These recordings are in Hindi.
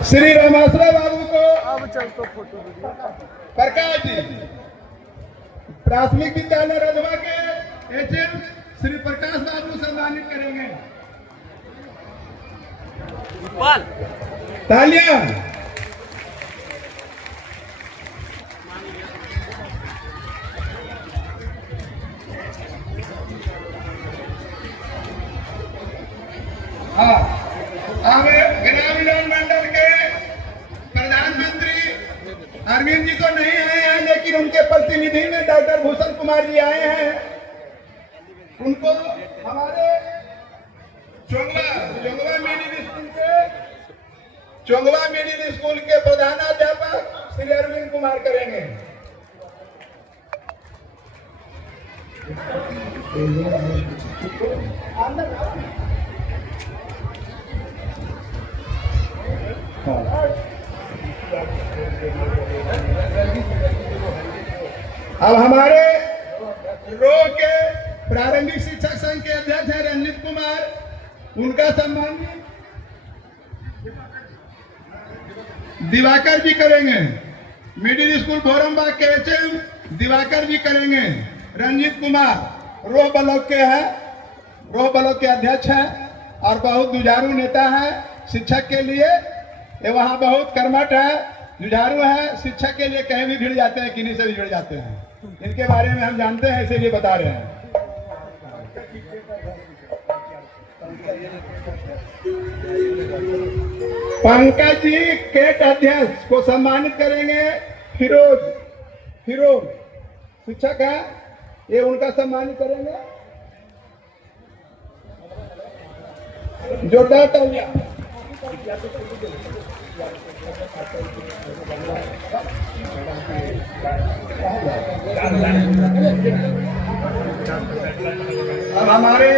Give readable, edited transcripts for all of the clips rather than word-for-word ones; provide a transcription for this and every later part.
श्री रामाश्रय बाबू को प्रकाश जी, प्राथमिक विद्यालय रजवा के एचएम श्री प्रकाश बाबू सम्मानित करेंगे। तालियां। हाँ, ग्रामीण मंडल के प्रधानमंत्री अरविंद जी तो नहीं आए हैं, लेकिन उनके प्रतिनिधि में डॉक्टर भूषण कुमार जी आए हैं। उनको हमारे चोंगवा मिडिल स्कूल के प्रधानाध्यापक श्री अरविंद कुमार करेंगे। अब हमारे रो के प्रारंभिक शिक्षक संघ के अध्यक्ष हैं रंजीत कुमार, उनका सम्मान दिवाकर जी करेंगे। मिडिल स्कूल भोरमबाग के एचएम दिवाकर जी करेंगे। रंजीत कुमार रो ब्लॉक के हैं, रो ब्लॉक के अध्यक्ष हैं और बहुत जुझारू नेता है शिक्षक के लिए। ये वहाँ बहुत कर्मठ है, जुझारू है, शिक्षक के लिए कहीं भी भिड़ जाते हैं, किन्हीं से भी भिड़ जाते हैं। इनके बारे में हम जानते हैं, इसीलिए बता रहे हैं। पंकज जी केट अध्यक्ष को सम्मानित करेंगे। फिरोज शिक्षक है, ये उनका सम्मानित करेंगे। जोरदार तालियां। अब हमारे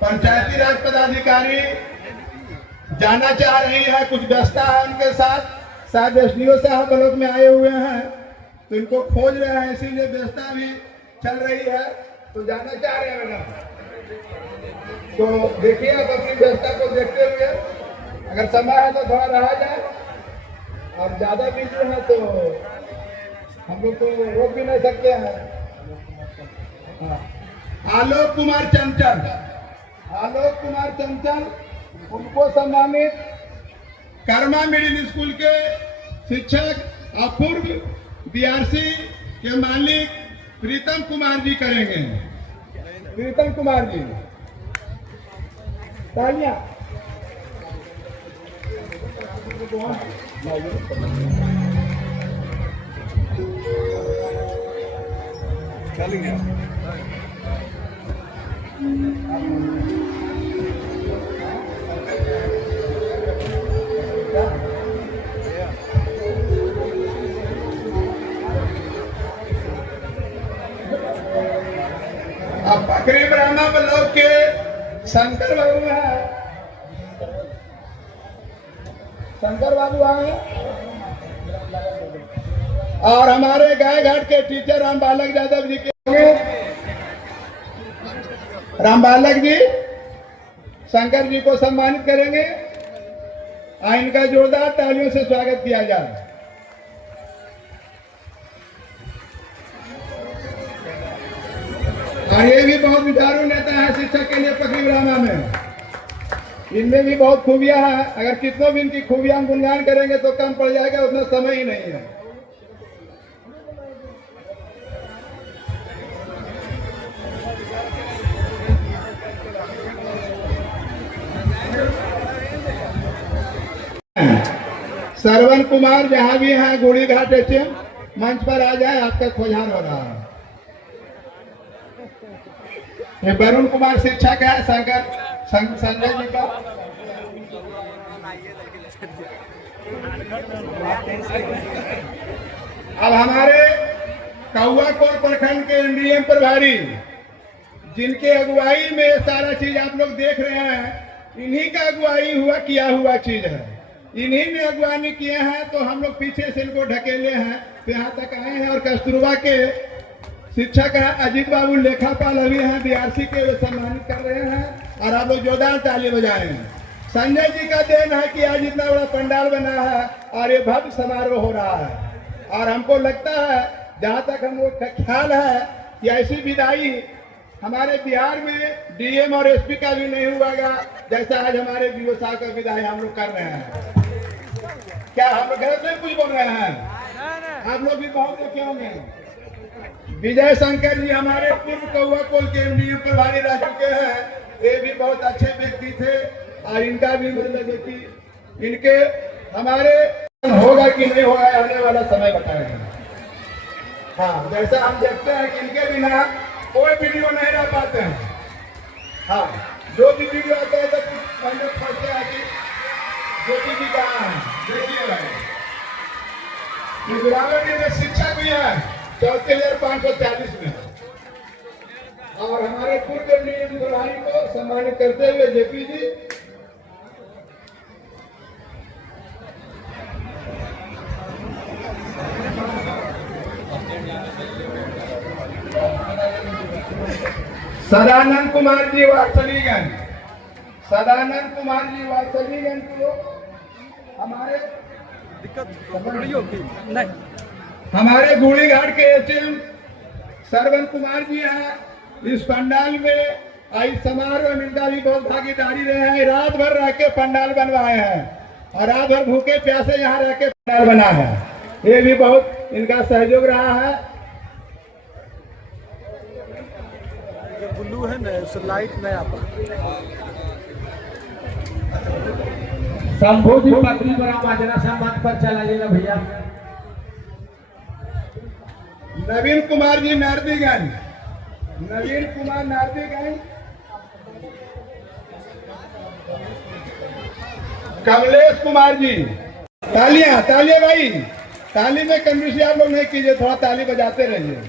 पंचायती राज पदाधिकारी जाना चाह रही है, कुछ व्यवस्था है उनके साथ, शायद एसडीओ साहब ब्लॉक में आए हुए हैं तो इनको खोज रहे हैं, इसीलिए व्यवस्था भी चल रही है, तो जाना चाह रहे हैं मैडम। तो देखिए आप अपनी व्यवस्था को देखते हुए, अगर समय है तो थोड़ा रहा जाए, और ज्यादा बिजी है तो हम लोग तो रोक भी नहीं सकते हैं। आलोक कुमार चंचल, उनको सम्मानित कर्मा मिडिल स्कूल के शिक्षक अपूर्व बीआरसी के मालिक प्रीतम कुमार जी करेंगे। प्रीतम कुमार जी, तालियां। चलेंगे। अब बकरी ब्राह्मण ब्लॉक के शंकर बाबू है, शंकर बाबू आए, और हमारे गाय घाट के टीचर राम बालक यादव जी के, राम बालक जी शंकर जी को सम्मानित करेंगे। इनका जोरदार तालियों से स्वागत किया जाए। और ये भी बहुत जुझारू नेता है शिक्षक के लिए पकड़ी ब्राह्मण में, इनमें भी बहुत खूबियां हैं। अगर कितनों भी इनकी खूबियां गुणगान करेंगे तो कम पड़ जाएगा, उतना समय ही नहीं है। श्रवण कुमार जहां भी हैं, गुड़ी घाट एचएम, मंच पर आ जाए, आपका खोजान हो रहा है। वरुण कुमार शिक्षक है संजय जी का। अब हमारे कौआकोट प्रखंड के एमडीएम प्रभारी, जिनके अगुवाई में सारा चीज आप लोग देख रहे हैं, इन्हीं का अगुवाई किया हुआ चीज है, इन्हीं ने अगुवानी किए हैं। तो हम लोग पीछे से इनको ढकेले हैं तो यहाँ तक आए हैं। और कस्तूरबा के शिक्षक है अजीत बाबू लेखापाल अभी हैं बीआरसी के, वे सम्मानित कर रहे हैं। और आप लोग जोरदार ताली बजाएं। संजय जी का देन है कि आज इतना बड़ा पंडाल बना है और ये भव्य समारोह हो रहा है। और हमको लगता है, जहाँ तक हम लोग का ख्याल है, कि ऐसी विदाई हमारे बिहार में डीएम और एसपी का भी नहीं हुआगा जैसा आज हमारे बीओ साहब का विदाई हम लोग कर रहे हैं। क्या हम लोग गलत नहीं कुछ बोल रहे हैं? आप लोग भी बहुत देखे होंगे। विजय शंकर जी हमारे पूर्व कौआ कोल के एमडीएम प्रभारी रह चुके हैं। ये भी बहुत अच्छे व्यक्ति थे और इनका भी मतलब कि इनके हमारे होगा कि नहीं होगा आने वाला समय बताएगा। हाँ, जैसा हम देखते हैं कि इनके बिना कोई वीडियो नहीं रह पाते हैं। हाँ, जो भी वीडियो आता है तो कुछ हम लोग सोचते हैं कि ज्योति जी कहाँ है, देखिए ग्रामीण में शिक्षक भी है 34,540 में। और हमारे पूर्व नियम प्रभारी को सम्मानित करते हुए जेपी जी सदानंद कुमार जी वात्सलीगंज, सदानंद कुमार जी वात्सलीगंज को हमारे हमारे गोली घाट के एचएम सरवन कुमार जी हैं। इस पंडाल में इस समारोह में इनका भी बहुत भागीदारी रहे हैं। रात भर रह के पंडाल बनवाए हैं और रात भर भूखे प्यासे यहाँ रह के पंडाल बना है। ये भी बहुत इनका सहयोग रहा है। ब्लू है ना, उस लाइट नहीं आता। शंभू जी पत्नी बड़ा माजरा संबंध पर चला जाएगा भैया। नवीन कुमार जी नारदीगंज, नवीन कुमार नारदीगंज, कमलेश कुमार जी। तालियां तालियां भाई, ताली में कंजूसी आप लोग नहीं कीजिए, थोड़ा ताली बजाते रहिए।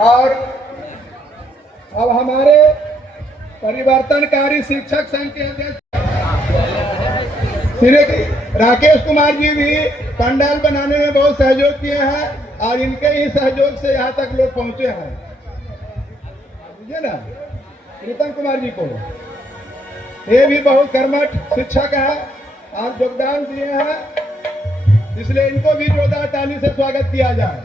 और अब हमारे परिवर्तनकारी शिक्षक संघ के अध्यक्ष श्री राकेश कुमार जी भी पंडाल बनाने में बहुत सहयोग किए हैं और इनके ही सहयोग से यहाँ तक लोग पहुंचे हैं। बुझे ना, प्रीतम कुमार जी को, ये भी बहुत कर्मठ शिक्षक है और योगदान दिए हैं, इसलिए इनको भी जोरदार ताली से स्वागत किया जाए।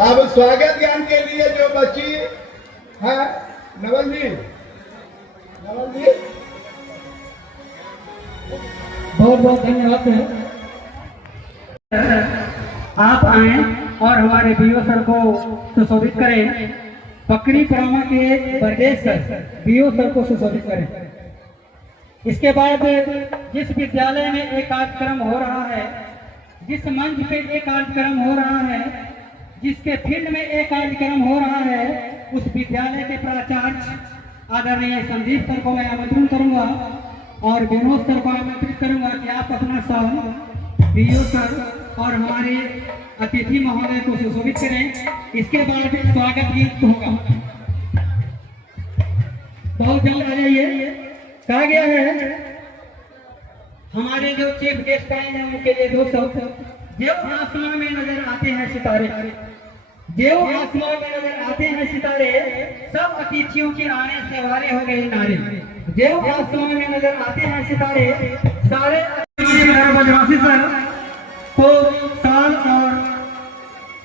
अब स्वागत ज्ञान के लिए जो बच्ची है नवल जी, नवल जी बहुत बहुत धन्यवाद है। आप आए और हमारे बीओ सर को सुशोभित करें। पकड़ी परमा के बर्थडे सर बीओ सर को सुशोभित करें। इसके बाद जिस विद्यालय में एक कार्यक्रम हो रहा है, जिस मंच पे एक कार्यक्रम हो रहा है, जिसके फील्ड में एक कार्यक्रम हो रहा है, उस विद्यालय के प्राचार्य आदरणीय संदीप सर को मैं आमंत्रण करूंगा और विनोद सर को आमंत्रित करूंगा कि आप अपना सर बीओ सर और हमारे अतिथि महोदय को सुशोभित करें। इसके बाद स्वागत गीत होगा। बहुत जल्द आ जाइए। कहा गया है हमारे जो चीफ गेस्ट आए हैं उनके लिए दो शब्द। जो आसमान में नजर आते हैं सितारे, जो आसमान में नजर आते हैं सितारे, सब अतिथियों के आने से वारे हो गए नारे। जो आसमान में नजर आते हैं सितारे, सारे बजवासी सर को साल और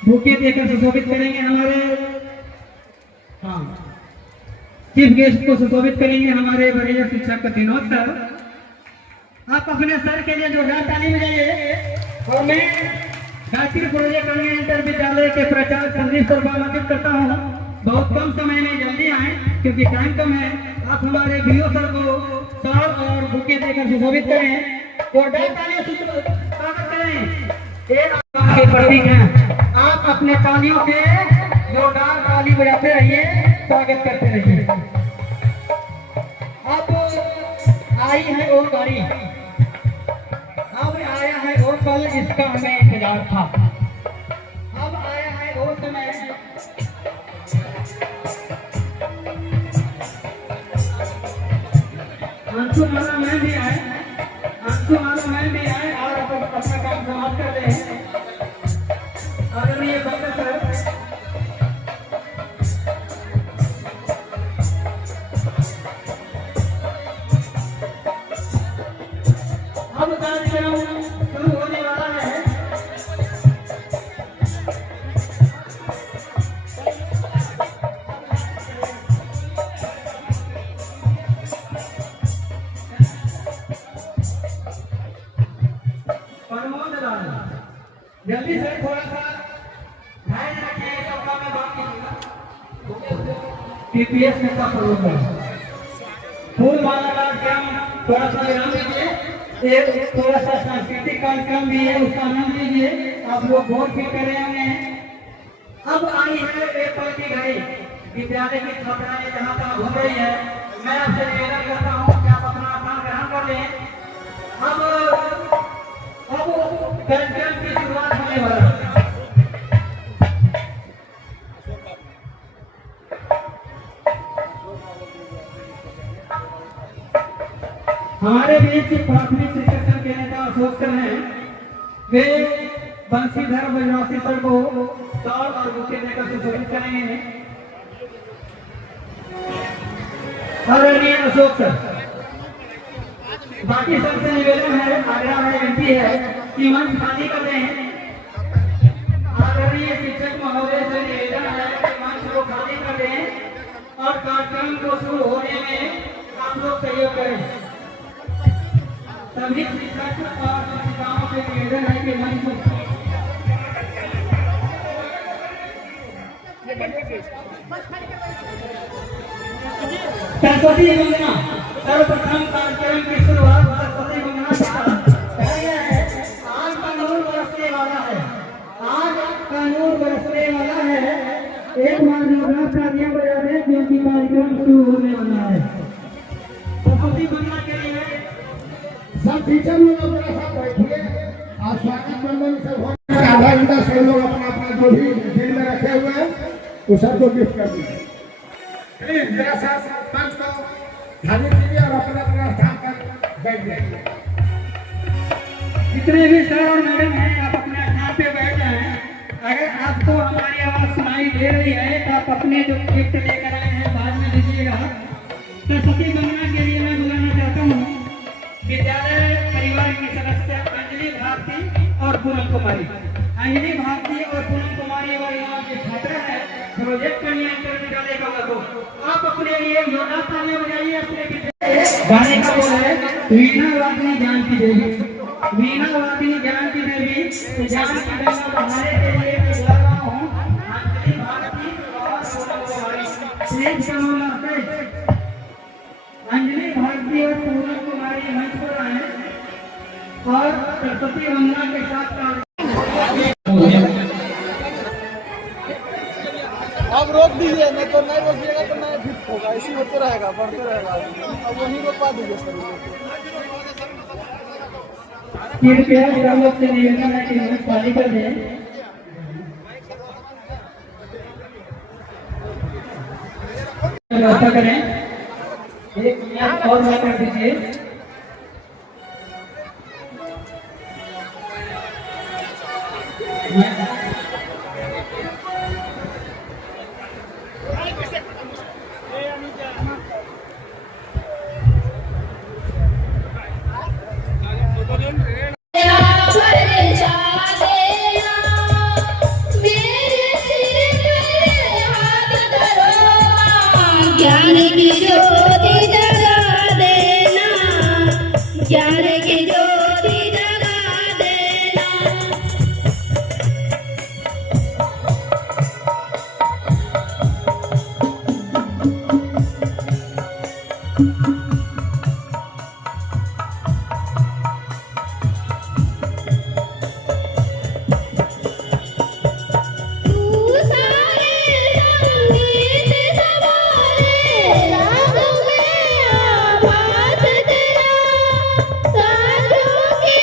बुके देकर सुशोभित करेंगे। हमारे चीफ गेस्ट को सुशोभित करेंगे हमारे वरीय शिक्षक विनोद सर। आप अपने सर के लिए जोरदार ताली बजाइए। और मैं गायत्री प्रोजेक्ट इंटर विद्यालय के प्राचार्य संदीप सर को आमंत्रित करता हूँ। बहुत कम समय में जल्दी आए क्योंकि टाइम कम है। आप हमारे बीओ सर को साल और बुके देकर सुशोभित करें। जोरदार तालियों से स्वागत करें। एक आपके प्रतीक हैं, आप अपने तालियों से जोरदार ताली बजाते रहिए, स्वागत करते रहिए। अब आई है और गाड़ी, अब आया है और पल जिसका हमें इंतजार था। अब आया है और समय अंशु माला में भी आए, अंशु माला में भी आए और अपना काम समाप्त कर रहे हैं। आदरणीय बंदर सर, अब कार्यक्रम शुरू होने वाला है। जल्दी से थोड़ा सा ध्यान रखिए, सबका मैं बात कीजिएगा। पीपीएस में का प्रोग्राम फूल माला कार्यक्रम थोड़ा सा विराम दीजिए। एक थोड़ा सा सांस्कृतिक कार्यक्रम भी है, उसका आनंद लीजिए। आप लोग बहुत फील कर रहे होंगे। अब आई है एक पल की घड़ी, विद्यालय की छात्राएं जहाँ तक घूम रही है, मैं आपसे निवेदन करता हूँ कि आप अपना स्थान ग्रहण कर लें। अब कार्यक्रम की शुरुआत होने वाला है। हमारे बीच प्राथमिक शिक्षण के नेता अशोक सर हैं, वे बंशीधर बजवासी सर को शॉल और बुके देकर सुशोभित करेंगे। आदरणीय अशोक सर, बाकी सबसे निवेदन है, आग्रह है, विनती है कि मंच खाली कर दें। आदरणीय शिक्षक महोदय से निवेदन है कि मंच को खाली कर दें और कार्यक्रम को शुरू होने में आप लोग सहयोग करें। सभी शिक्षक और शिक्षिकाओं से निवेदन है कि मंच को सरस्वती वंदना, सर्वप्रथम कार्यक्रम की शुरुआत सरस्वती वंदना से कहा गया है। आज कानून बरसने वाला है, आज कानून बरसने वाला है। एक बार जोरदार तालियां बजा दें क्योंकि कार्यक्रम शुरू होने वाला है। सरस्वती वंदना के लिए सब टीचर लोग अपना साथ बैठिए और स्वागत बंदन सब होने का आधा घंटा से लोग अपना अपना जो भी दिल में रखे हुए हैं वो सबको गिफ्ट कर दीजिए। प्लीज मेरा साथ मंच को खाली कीजिए और अपना अपना स्थान पर बैठ जाइए। जितने भी सर और मैडम हैं, आप अपने स्थान पे बैठ जाएं। अगर आपको हमारी आवाज सुनाई दे रही है तो आप अपने जो गिफ्ट लेकर आए हैं बाद में दीजिएगा। सरस्वती वंदना के लिए मैं बुलाना चाहता हूँ विद्यालय परिवार की सदस्य अंजलि भारती और पूनम कुमारी। अंजलि भारती और पूनम कुमारी और यहाँ के छात्र है प्रोजेक्ट के लिए विद्यालय का वर्ग। आप अपने लिए जोरदार तालियां बजाइए। अपने गाने का बोल है वीणा वादिनी ज्ञान की देवी, वीणा वादिनी ज्ञान की देवी, ज्ञान की गंगा बहाने के लिए मैं बुला रहा हूँ अंजलि भारती और Poonam Kumari. Please come on stage. Anjali Bharti और पूनम कुमारी मंच पर आए और सरस्वती वंदना के साथ अब रोक दीजिए, नहीं तो नहीं रोकिएगा तो नहीं फिट होगा, इसी होते रहेगा, बढ़ते रहेगा। अब वहीं रोकवा दीजिए सर। कृपया सब लोग से निवेदन है कि मंच खाली कर दें। व्यवस्था करें, एक मिनट और कर दीजिए। ज्ञान की ज्योति जगा देना, ज्ञान की ज्योति जगा देना। तू सारे संगीत सवारे राग में आवाज तेरा, साधु के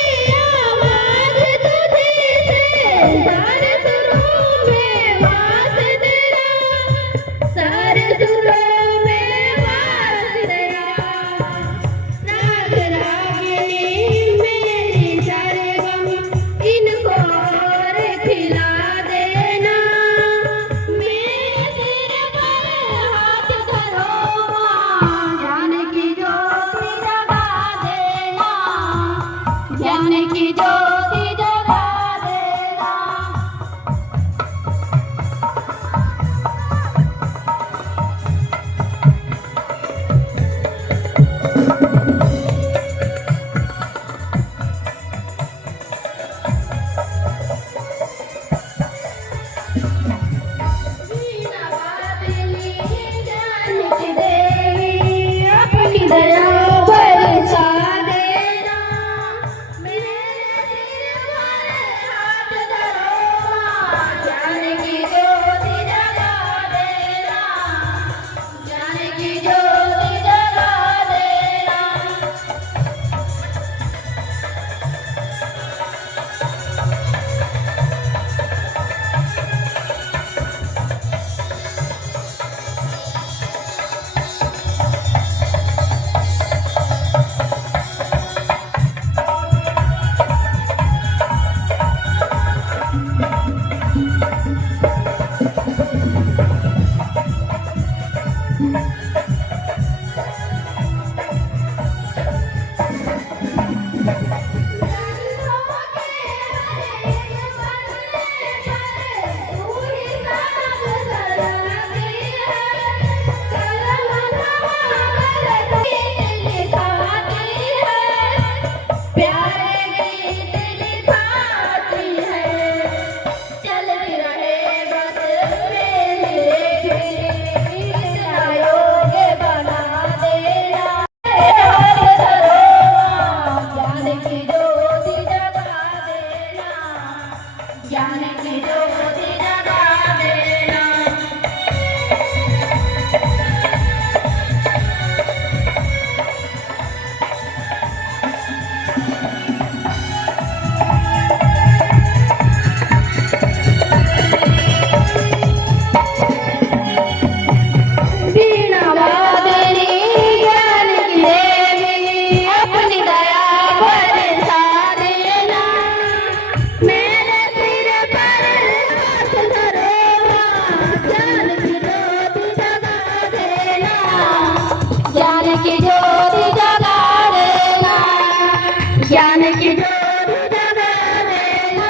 ज्ञान की ज्योति जगा देना,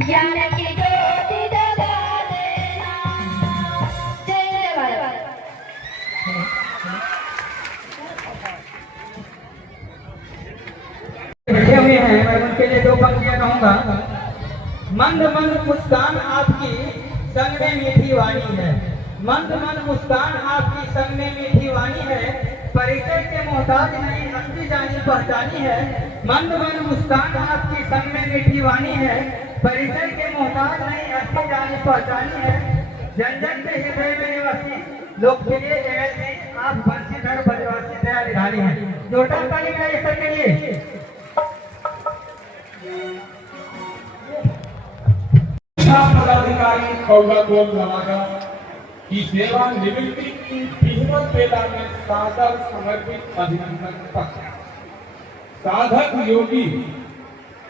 ज्ञान की ज्योति जगा देना। जय जय भारत। बैठे हुए हैं, मैं उनके लिए दो पंक्तियां कहूंगा। मंद मंद मुस्कान आपकी संग में मीठी वाणी है, मंद मंद मुस्कान आपकी संग में मीठी वाणी है, परिचय के मोहताज नहीं असली जानी पहचानी है। मंद मंद मुस्कान आपकी संग में मीठी वाणी है, परिचय के मोहताज नहीं असली जानी पहचानी है। जन जन के हृदय में निवासी लोकप्रिय जगत में आप बंशीधर ब्रजवासी दयानिधानी हैं। जोरदार ताली बजाइए सर के लिए। पदाधिकारी कौवा गोल नवागढ़ की सेवा निवृत्ति की 20वीं बेला में सादर समर्पित अभिनंदन पत्र। साधक योगी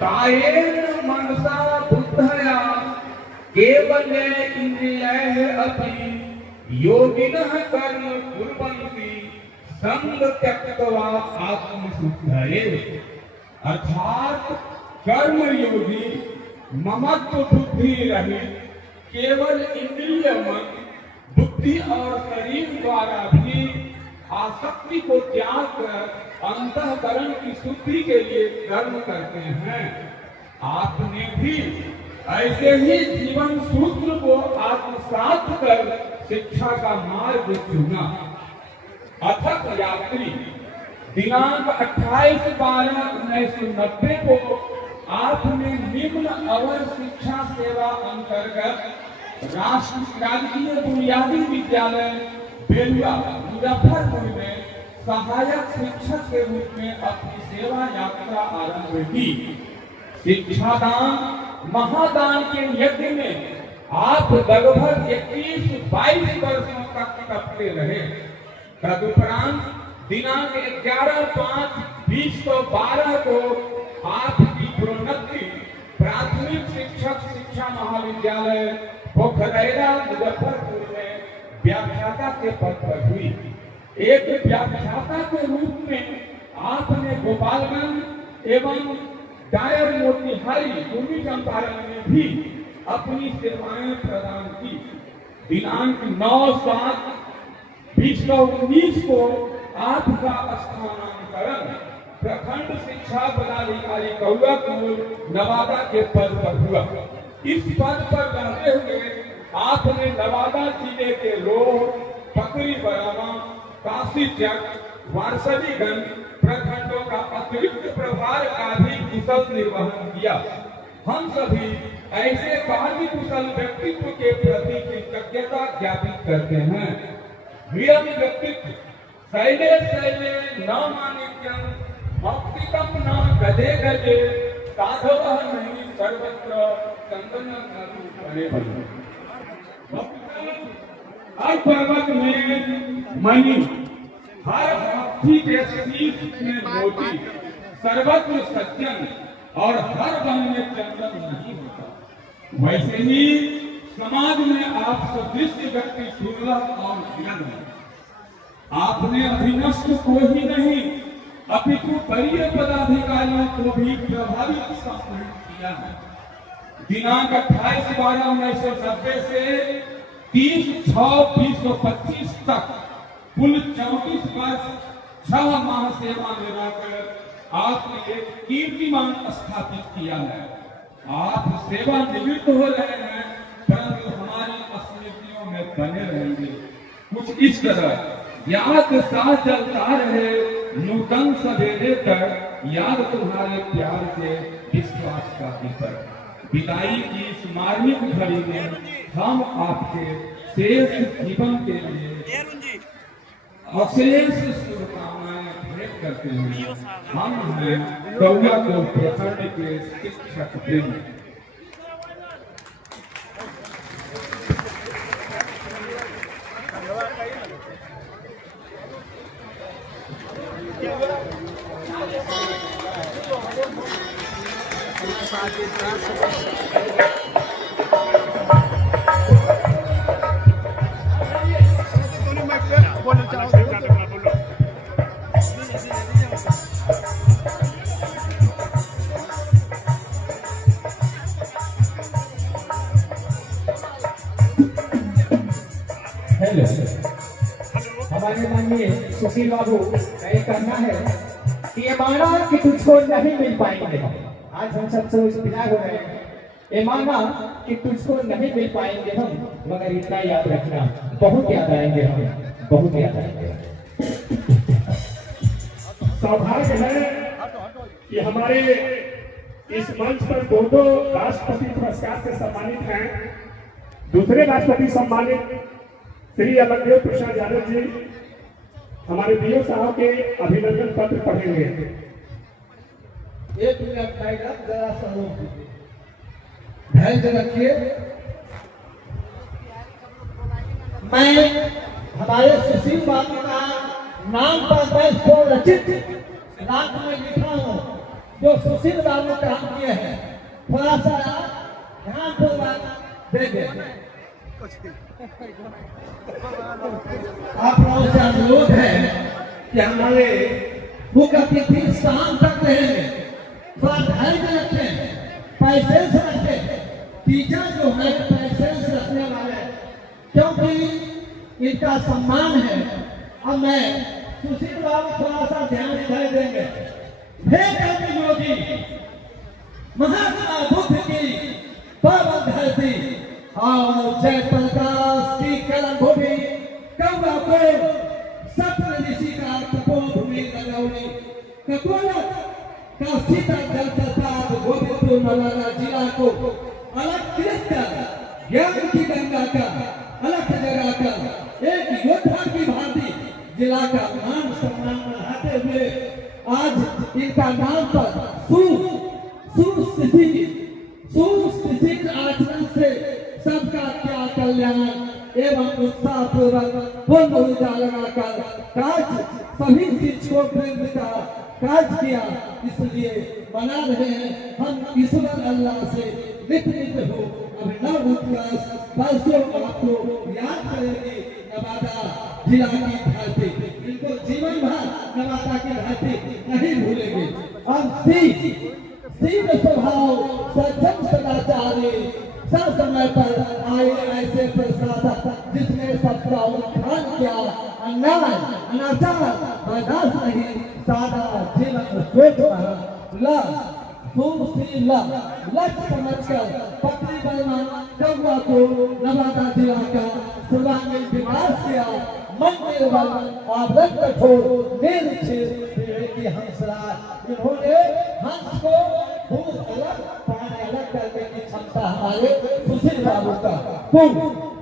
कायेन मनसा बुद्धया केवल इंद्रिय अपि योगिनः कर्म कुर्वन्ति संग त्यक्त्वा आत्मशुद्धये। अर्थात कर्म योगी ममत्व बुद्धि रहित केवल इंद्रिय मन बुद्धि और शरीर द्वारा भी आसक्ति को त्याग कर अंतःकरण की शुद्धि के लिए कर्म करते हैं। आपने भी ऐसे ही जीवन सूत्र को आत्मसात कर शिक्षा का मार्ग चुना। अथक यात्री दिनांक 28/12/1990 को आपने निम्न अवर शिक्षा सेवा अंतर्गत राजकीय बुनियादी विद्यालय बेलुआ मुजफ्फरपुर में सहायक शिक्षक के रूप में अपनी सेवा यात्रा आरंभ की। शिक्षादान महादान के यज्ञ में आप लगभग 21-22 वर्षों तक करते रहे। तदुपरांत दिनांक 11/5/2012 को आपकी प्रोन्नति प्राथमिक शिक्षक शिक्षा महाविद्यालय पोखरैला मुजफ्फरपुर में व्याख्याता के पद पर हुई। एक व्याख्याता के रूप में आपने गोपालगंज एवं डायर मोतिहारी पूर्वी चंपारण में भी अपनी सेवाएं प्रदान की। दिनांक 9/7/2019 को आपका स्थानांतरण प्रखंड शिक्षा पदाधिकारी कौवाकुल नवादा के पद पर हुआ। इस पद पर रहते हुए आपने नवादा जिले के रोह, पकड़ी बरामा, काशीचक, वारसलीगंज प्रखंडों का अतिरिक्त प्रभार का भी कुशल निर्वहन किया। हम सभी ऐसे कार्य कुशल व्यक्तित्व के प्रति कृतज्ञता ज्ञापित करते हैं। विरम व्यक्तित्व शैले शैले न मानिक्यम भक्तिकम न गजे गजे साधव नहीं सर्वत्र चंदन बने बने। हर पर्वत में मणि, हर हाथी के शीश में मोती, सर्वत्र सज्जन और हर वन में चंदन नहीं होता। वैसे ही समाज में आप सदृश व्यक्ति दुर्लभ और विरल हैं। आपने अभिनष्ट को ही नहीं अपितु वरीय पदाधिकारियों को भी प्रभावित संपन्न किया है। दिनांक 28/12/1990 से 30/6/2025 तक कुल 34 वर्ष 6 माह सेवा निभाकर आपने एक कीर्तिमान स्थापित किया है। आप सेवा निवृत्त हो रहे हैं परंतु हमारी स्मृतियों में बने रहेंगे। कुछ इस तरह याद साथ चलता रहे नूतन सवेरे तक, याद तुम्हारे प्यार के विश्वास का दीपक। विदाई की इस मार्मिक घड़ी में हम आपके शेष जीवन के लिए अशेष शुभकामनाएं भेंट करते हैं। हम हैं कौवाकुल प्रखंड के शिक्षक वृंद। हमारे माननीय सुशील बाबू का ये कहना है कि ये माना कि तुझको नहीं मिल पाएंगे। आज हम सब सोच विदा हो रहे हैं, ये माना कि तुझको नहीं मिल पाएंगे हम, मगर इतना याद रखना बहुत याद आएंगे हम, बहुत याद आएंगे। सौभाग्य है कि हमारे इस मंच पर दो राष्ट्रपति पुरस्कार से सम्मानित हैं। दूसरे राष्ट्रपति सम्मानित श्री अमरदेव प्रसाद यादव जी हमारे बीओ साहब के अभिनंदन पत्र पढ़ेंगे। एक मिनट टाइगर, जरा सहयोग कीजिए, धैर्य रखिए। मैं हमारे सुशील बाबू का नाम पर मैं सो रचित राग में लिखा हूँ जो सुशील बाबू काम किए हैं, थोड़ा सा ध्यानपूर्वक देंगे। आप लोगों से अनुरोध है कि हमारे मुख्य अतिथि शाम तक रहेंगे, थोड़ा धैर्य रखें, पैसे से रखें। टीचर जो है पैसे से रखने वाले, क्योंकि इनका सम्मान है। अब मैं सुशील बाबू थोड़ा सा ध्यान इधर देंगे। हे कवि योगी, महात्मा बुद्ध की पावन धरती और जय प्रकाश की कलम भूमि, कौवा को सप्त ऋषि का तपोभूमि लगौनी, ककोलत का शीतल जल प्रसाद गोविंदपुर नवादा जिला को अलंकृत कर ज्ञान की गंगा का अलग जगह कर एक योद्धा की भांति जिला का मान सम्मान बढ़ाते हुए आज इनका नाम पर सुस्थिति आचरण से सबका क्या कल्याण एवं उत्साह पूर्वक पूर्ण ऊर्जा लगाकर काज सभी शिक्षकों वृंद का काज किया, इसलिए मना रहे हैं हम ईश्वर अल्लाह से नित्य हो अभिनव उत्कर्ष परसों आपको याद करेगी नवादा जिला की धरती, इनको जीवन भर नवादा की धरती नहीं भूलेंगे। अब सीध स्वभाव सज्जन सदाचारी सब समय पर आए ऐसे प्रशासक जिसने सबका उत्थान किया, अन्याय अनाचार बर्दाश्त नहीं, सादा जीवन सोच लक्ष्य समझकर पत्नी बलमा कौवा को नवादा जिला का सर्वांगीण विकास किया। मन निर्बल आवृत कठोर निर्छेद की हंसराज, इन्होंने हंस को भूल अलग पानी अलग करने की क्षमता हमारे सुशील बाबू का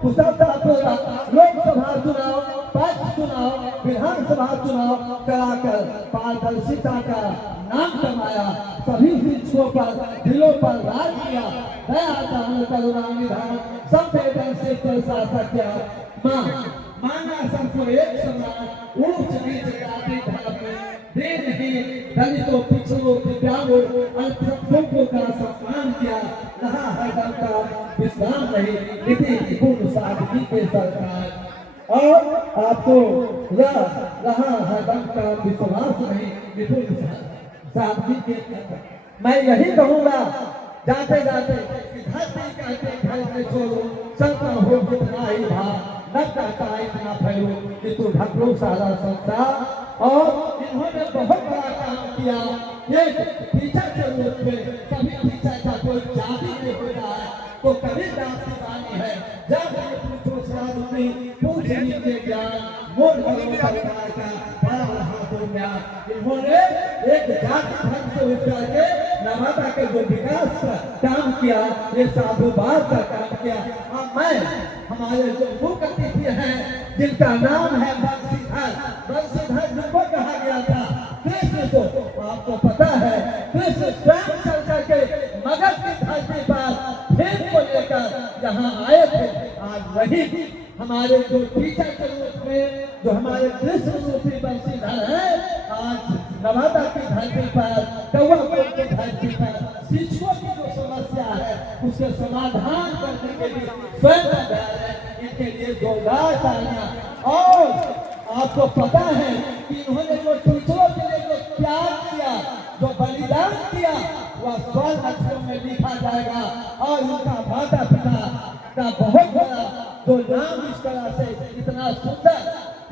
कुशलतापूर्वक लोकसभा चुनाव, पक्ष चुनाव, विधानसभा चुनाव कराकर पारदर्शिता का नाम कमाया, सभी शिक्षकों पर दिलों पर राज किया, दया दान करुणा निधान संवेदनशील प्रशासक किया। माना सबको एक समान, ऊंच नीच जाति धर्म में देनहीन दलितों पिछड़ों दिव्यांगों अल्पसंख्यकों का सम्मान किया, रहा हरदम का विश्राम नहीं नीति पूर्ण सादगी के सरकार, और आपको रहा हरदम का विश्वास नहीं निपुण सादगी के। मैं यही कहूँगा जाते जाते धरती कहते घर में छोड़ो, सबका हो कितना ही भार, नक्का का इतना फैलो कि तू ढकलो सारा संसार। और इन्होंने बहुत बड़ा काम किया, एक टीचर के रूप में। कभी टीचर का कोई जाति नहीं होता है तो कभी जाति वाणी है, जब पूछो सराहती पूछ लीजिए ज्ञान, मोड़ परिवार का बड़ा रहा तो ज्ञान। इन्होंने एक जाति धर्म से उठ करके नवादा के जो विकास का काम किया, ये साधुवाद का काम किया। अब मैं हमारे जो मुख्य अतिथि हैं जिनका नाम है बंशीधर जिनको कहा गया था कृष्ण, को आपको पता है कृष्ण स्वयं चल करके मगध की धरती पर खेल को लेकर यहाँ आए थे। आज वही हमारे जो टीचर के रूप में जो हमारे कृष्ण रूपी बंशीधर है, आज नवादा की धरती पर कौवा की धरती पर शिक्षकों की जो समस्या है उसके समाधान करने के लिए स्वयं तैयार है। इनके लिए जोरदार तालियां। और आपको पता है कि इन्होंने जो टीचरों के लिए जो त्याग किया, जो बलिदान किया, वह स्वर्ण अक्षरों में लिखा जाएगा। और उनका माता पिता का बहुत बड़ा जो नाम इस तरह से इतना सुंदर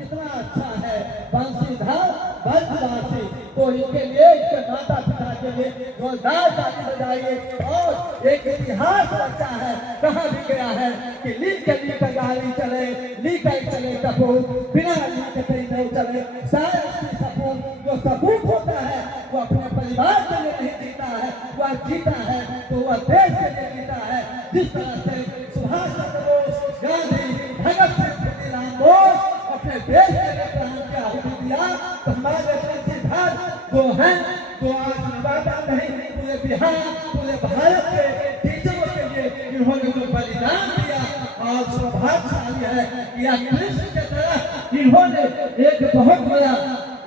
कितना अच्छा है बंसीधर बंसवासी। तो इनके लिए, इनके माता पिता के लिए जोरदार ताली बजाइए। और एक इतिहास रचा है, कहा भी गया है कि ली कली का गाड़ी चले, ली कई चले कपूर, बिना ली के कहीं नहीं चले। शायद सपूत, जो सपूत होता है वो अपने परिवार के लिए नहीं जीता है, वह जीता है तो वह देश के लिए जीता है। जिस तरह से सुभाष चंद्र बोस, गांधी, भगत सिंह, खुदीराम बोस अपने देश के लिए प्राण की आहुति दिया, तो हमारे बंसीधर जो हैं, जो आज नवादा नहीं, पूरे बिहार, पूरे भारत के टीचरों के लिए इन्होंने जो बलिदान दिया, और सौभाग्यशाली है कि आज कृष्ण की तरह इन्होंने एक बहुत बड़ा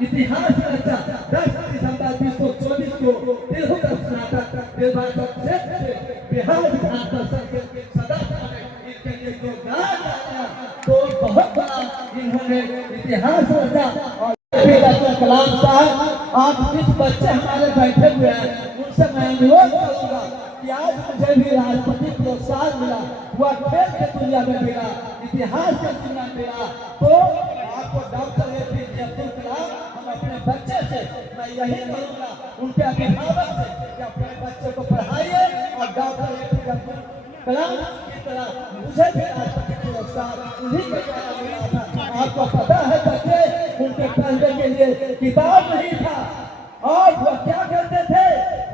इतिहास रचा। 10 दिसंबर 2024 को तिरहुत स्नातक निर्वाचक क्षेत्र से बिहार विधान परिषद के सदस्य ने इनके लिए योगदान डाला। तो बहुत बड़ा इन्होंने इतिहास रचा। और कलाम साहब, आज जिस बच्चे हमारे बैठे हुए हैं उनसे मैं अनुरोध करूंगा कि आज मुझे भी राष्ट्रपति पुरस्कार मिला, वह खेल के दुनिया में मिला, इतिहास के दुनिया में मिला। तो आपको डॉक्टर APJ अब्दुल कलाम, हम अपने बच्चे से मैं यही करूंगा, उनके अभिभावक से, कि अपने बच्चे को पढ़ाइए और डॉक्टर APJ अब्दुल कलाम की तरह मुझे भी राष्ट्रपति पुरस्कार उन्हीं के द्वारा मिला था। आपको पता है बच्चे, उनके पढ़ने के लिए किताब नहीं था, और वह क्या करते थे,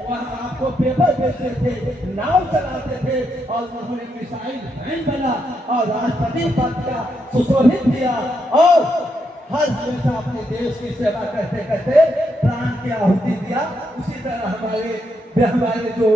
वह आपको पेपर बेचते थे, नाव चलाते थे, और उन्होंने मिसाइल मैन बना और राष्ट्रपति पद का सुशोभित किया, और हर हमेशा अपने देश की सेवा करते करते प्राण की आहुति दिया। उसी तरह हमारे जो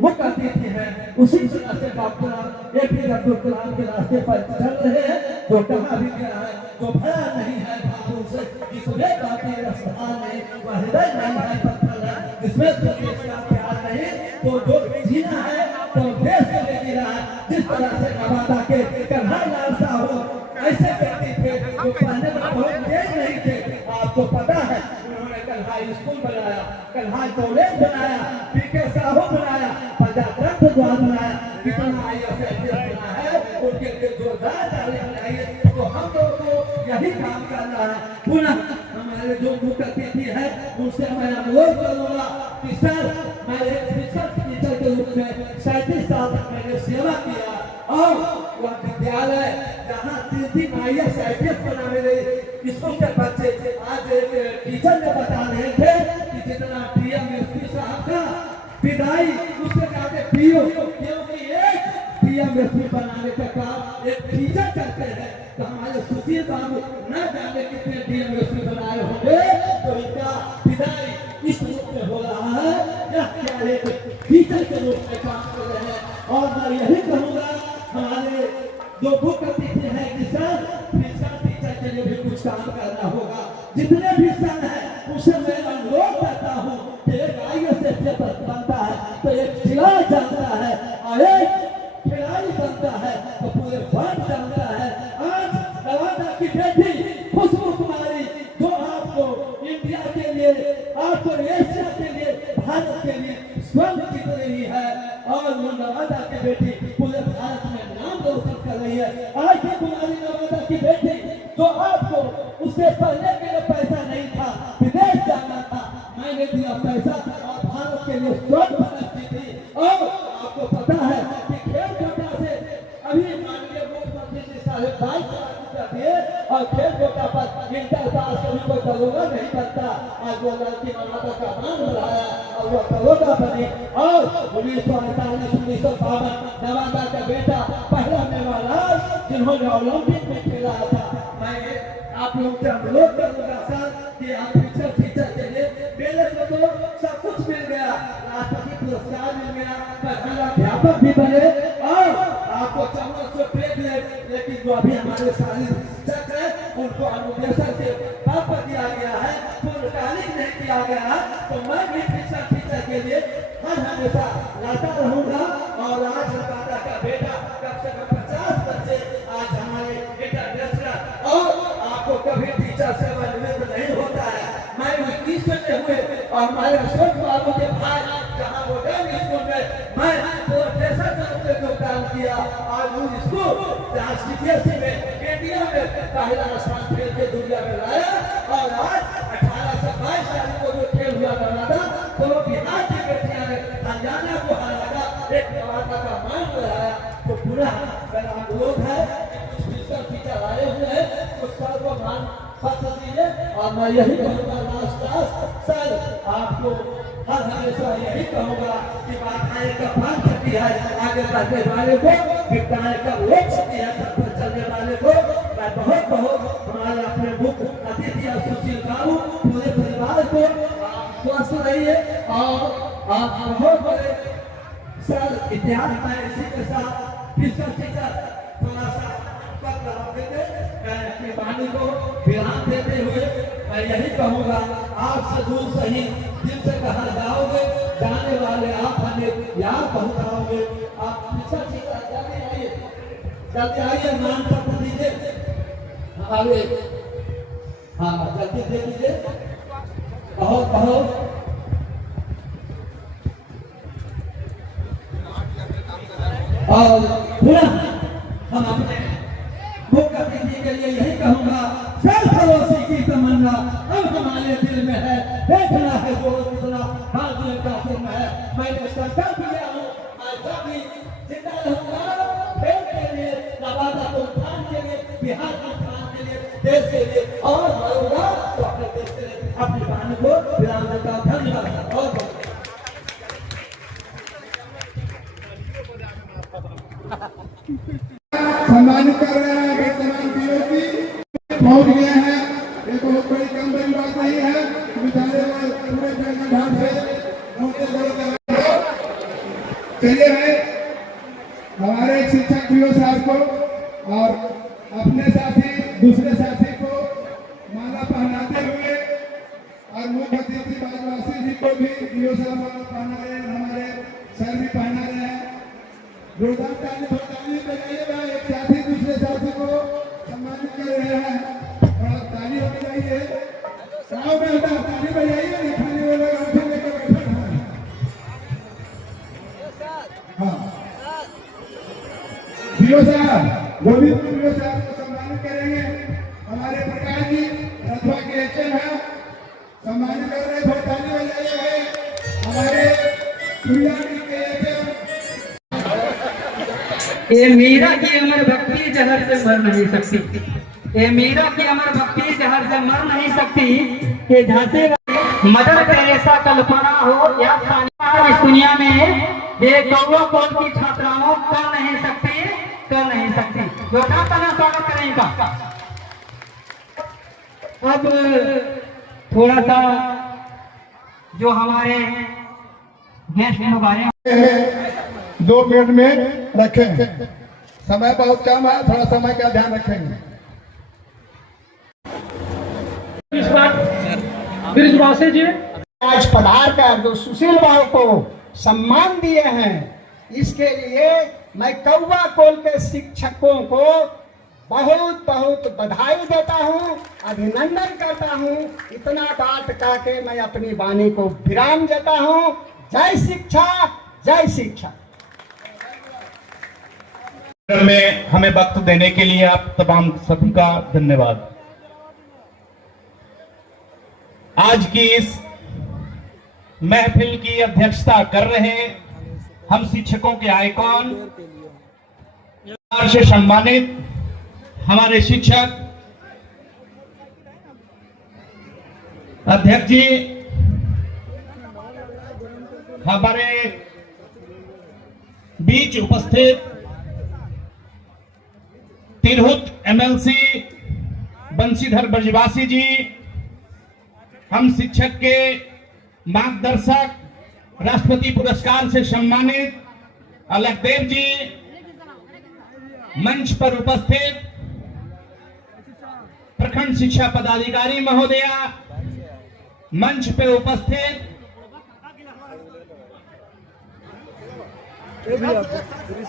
मुख्य अतिथि हैं, उसी तरह से डॉक्टर APJ अब्दुल कलाम के रास्ते पर चल रहे हैं। जो कहा भी गया है, जो भरा नहीं है भावों से, जिसमें बातें रसधार नहीं, वह हृदय नहीं है पत्थर है, जिसमें देश का प्यार नहीं, तो जो जीना है तो देश के लिए जीना है। जिस तरह से नवादा के कन्हैया लाल साहब ऐसे व्यक्ति थे जो पढ़ने में बहुत तेज नहीं थे। आपको पता है उन्होंने कन्हैया स्कूल बनाया, कन्हैया कॉलेज बनाया, PK साहू बनाया, प्रजातंत्र द्वार बनाया, कितना IAS बना है, उनके लिए जोरदार ताली बजाइए। तो हम लोग को यही काम करना है। पुनः हमारे जो मुख्य अतिथि है उनसे मैं अनुरोध करूंगा कि सर, मैं एक शिक्षक टीचर के रूप में 37 साल तक मैंने सेवा किया, और वह विद्यालय जहाँ 3 IAS बनाने गए स्कूल के बच्चे, आज एक टीचर ने बता रहे थे कि जितना DM SP साहब का विदाई, उससे ज्यादा PO, क्योंकि एक DM SP बनाने का काम एक टीचर करते हैं। तो हमारे सुशील बाबू न जाने कितने DM SP बनाए होंगे, तो इनका विदाई इस रूप में हो रहा है, यह एक टीचर के रूप में काम कर रहे हैं। और मैं यही कहूँगा हमारे जो मुख्य अतिथि है कि सर, फिजिकल टीचर के लिए भी कुछ काम करना होगा। जितने भी सर हैं उसे मैं अनुरोध करता हूँ कि एक IAS बनता है तो एक खिलाड़ी जानता है, और एक खिलाड़ी बनता है तो पूरे वर्ल्ड जानता है। आज नवादा की बेटी खुशबू कुमारी, जो आपको इंडिया के लिए, आपको एशिया के लिए, भारत के लिए स्वर्ण जीत रही है, और वो नवादा की बेटी पूरे भारत में नाम रोशन कर रही है। आज की कुमारी नवादा की बेटी, जो आपको उसके पढ़ने के लिए पैसा नहीं था, विदेश जाना था, मैंने दिया पैसा और भारत के लिए स्वर्ण पदक जीती। और आपको पता है कि खेल कोटा से अभी माननीय मुख्यमंत्री जी साहब 22 लाख रुपया दिए, और खेल कोटा पर इंटर पास कभी कोई दरोगा नहीं बनता। आज वो लड़की नवादा का नाम बढ़ाया और वो दरोगा बनी। और 1948-1952 नवादा का बेटा पहला मेवालाल, जिन्होंने ओलंपिक में खेला था। मैं आप लोग से अनुरोध करूंगा सर कि आप शिक्षक टीचर के लिए, मेरे को तो सब कुछ मिल गया, राष्ट्रपति पुरस्कार मिल गया, अध्यापक भी बने, और आपको 1400 पे दिए, लेकिन जो अभी हमारे शारीरिक शिक्षक है उनको अनुदेशक के पद पर दिया गया है, पूर्णकालिक नहीं किया गया। तो मैं भी शिक्षक टीचर के लिए हर हमेशा लड़ता रहूंगा। और आज नवादा का बेटा कम से कम 50 बच्चे आज हमारे इंटरनेशनल, और आपको कभी टीचर सेवानिवृत्त नहीं होता है। मैं 21 में हुए, और हमारे अशोक बाबू के भाई जहाँ वो स्कूल में मैं प्रोफेसर के रूप में योगदान किया, और वो स्कूल जहाँ CBSE में इंडिया में पहला स्थान खेल के दिया कराया और आज 18 से 22 तारीख को जो खेल हुआ करना था तो बिहार की बेटियां ने हरियाणा को हराया, एक टमाटर का मान लगाया। तो पूरा मेरा अनुरोध है कुछ फिजिकल टीचर आए हुए हैं उस सर को मान पत्र दीजिए और मैं यही कहूँगा लास्ट सर आपको हर हमेशा यही कहूँगा कि माताएं का प्राण शक्ति है, आगे बढ़ने वाले को विज्ञान का लोक शक्ति है, पर चलने वाले को मैं बहुत बहुत हमारे अपने मुख्य अतिथि सुशील बाबू पूरे परिवार को स्वस्थ रहिए और आप बहुत बड़े सर इतिहास में इसी के साथ फिजिकल टीचर थोड़ा सा पत्र देते मैं अपनी वाणी को विराम देते हुए मैं यही कहूँगा आपसे दूर सही दिल से कहा जाओगे, जाने वाले आप हमें याद पहुँचाओगे। आप फिजिकल टीचर जल्दी आइए नाम पत्र दीजिए हमारे, हाँ जल्दी दे दीजिए। बहुत बहुत और पूरा हम अपने मुख्य अतिथि के लिए यही कहूँगा सर पड़ोसी की तमन्ना अब हमारे दिल में है, देखना है जो कितना भारतीय का फिल्म है। मैंने संकल्प लिया हूँ मैं जब भी जिंदा रहूँगा खेल के लिए, नवादा को उत्थान के लिए, बिहार के उत्थान के लिए, देश के लिए और मरूंगा तो अपने देश के लिए अपनी वाणी को विराम देता हूँ। धन्यवाद। और सम्मानित कर रहे हैं वर्तमान पीओ की पहुंच गए हैं। ये बहुत बड़ी कम बड़ी बात नहीं है, विद्यालय में पूरे ढंग से चलिए है हमारे शिक्षक पीओ साहब को और अपने साथी दूसरे साथी को माला पहनाते हुए और मुख्य अतिथि बाजवासी जी को भी पीओ साहब माला पहना रहे हैं, हमारे सर भी पहना रहे हैं। जोरदार ताली बजाइएगा। एक साथी दूसरे साथी को सम्मानित कर रहे हैं और ताली हो जाइए। गाँव में होता ताली बजाइए, लिखाने वाले आंखें लेकर बैठे हैं। हाँ पीओ साहब वो भी पीओ साहब को सम्मानित करेंगे। हमारे प्रकाश जी रथवा के एचएम है, सम्मानित कर रहे हैं, ताली बजाइए। हमारे प्रिया जी के एचएम ये मीरा की अमर भक्ति जहर से मर नहीं सकती, ये मीरा की अमर भक्ति जहर से मर नहीं सकती। ये झांसे मदर टेरेसा कल्पना हो या सानिया इस दुनिया में ये कौवा कौन की छात्राओं कर नहीं सकती। जोरदार ताना स्वागत करें इनका। अब थोड़ा सा जो हमारे गेस्ट लोग आए 2 मिनट में रखें, समय बहुत कम है, थोड़ा समय का ध्यान रखेंगे। ब्रिजवासी जी आज पधार कर जो सुशील बाबू को सम्मान दिए हैं, इसके लिए मैं कौवा कोल के शिक्षकों को बहुत बहुत बधाई देता हूं, अभिनंदन करता हूं। इतना बात कह के मैं अपनी वाणी को विराम देता हूं। जय शिक्षा, जय शिक्षा। में हमें वक्त देने के लिए आप तमाम सभी का धन्यवाद। आज की इस महफिल की अध्यक्षता कर रहे हम शिक्षकों के आइकॉन से सम्मानित हमारे शिक्षक अध्यक्ष जी, हमारे बीच उपस्थित तिरहुत एमएलसी बंशीधर ब्रजवासी जी, हम शिक्षक के मार्गदर्शक राष्ट्रपति पुरस्कार से सम्मानित अलखदेव जी, मंच पर उपस्थित प्रखंड शिक्षा पदाधिकारी महोदया, मंच पे उपस्थित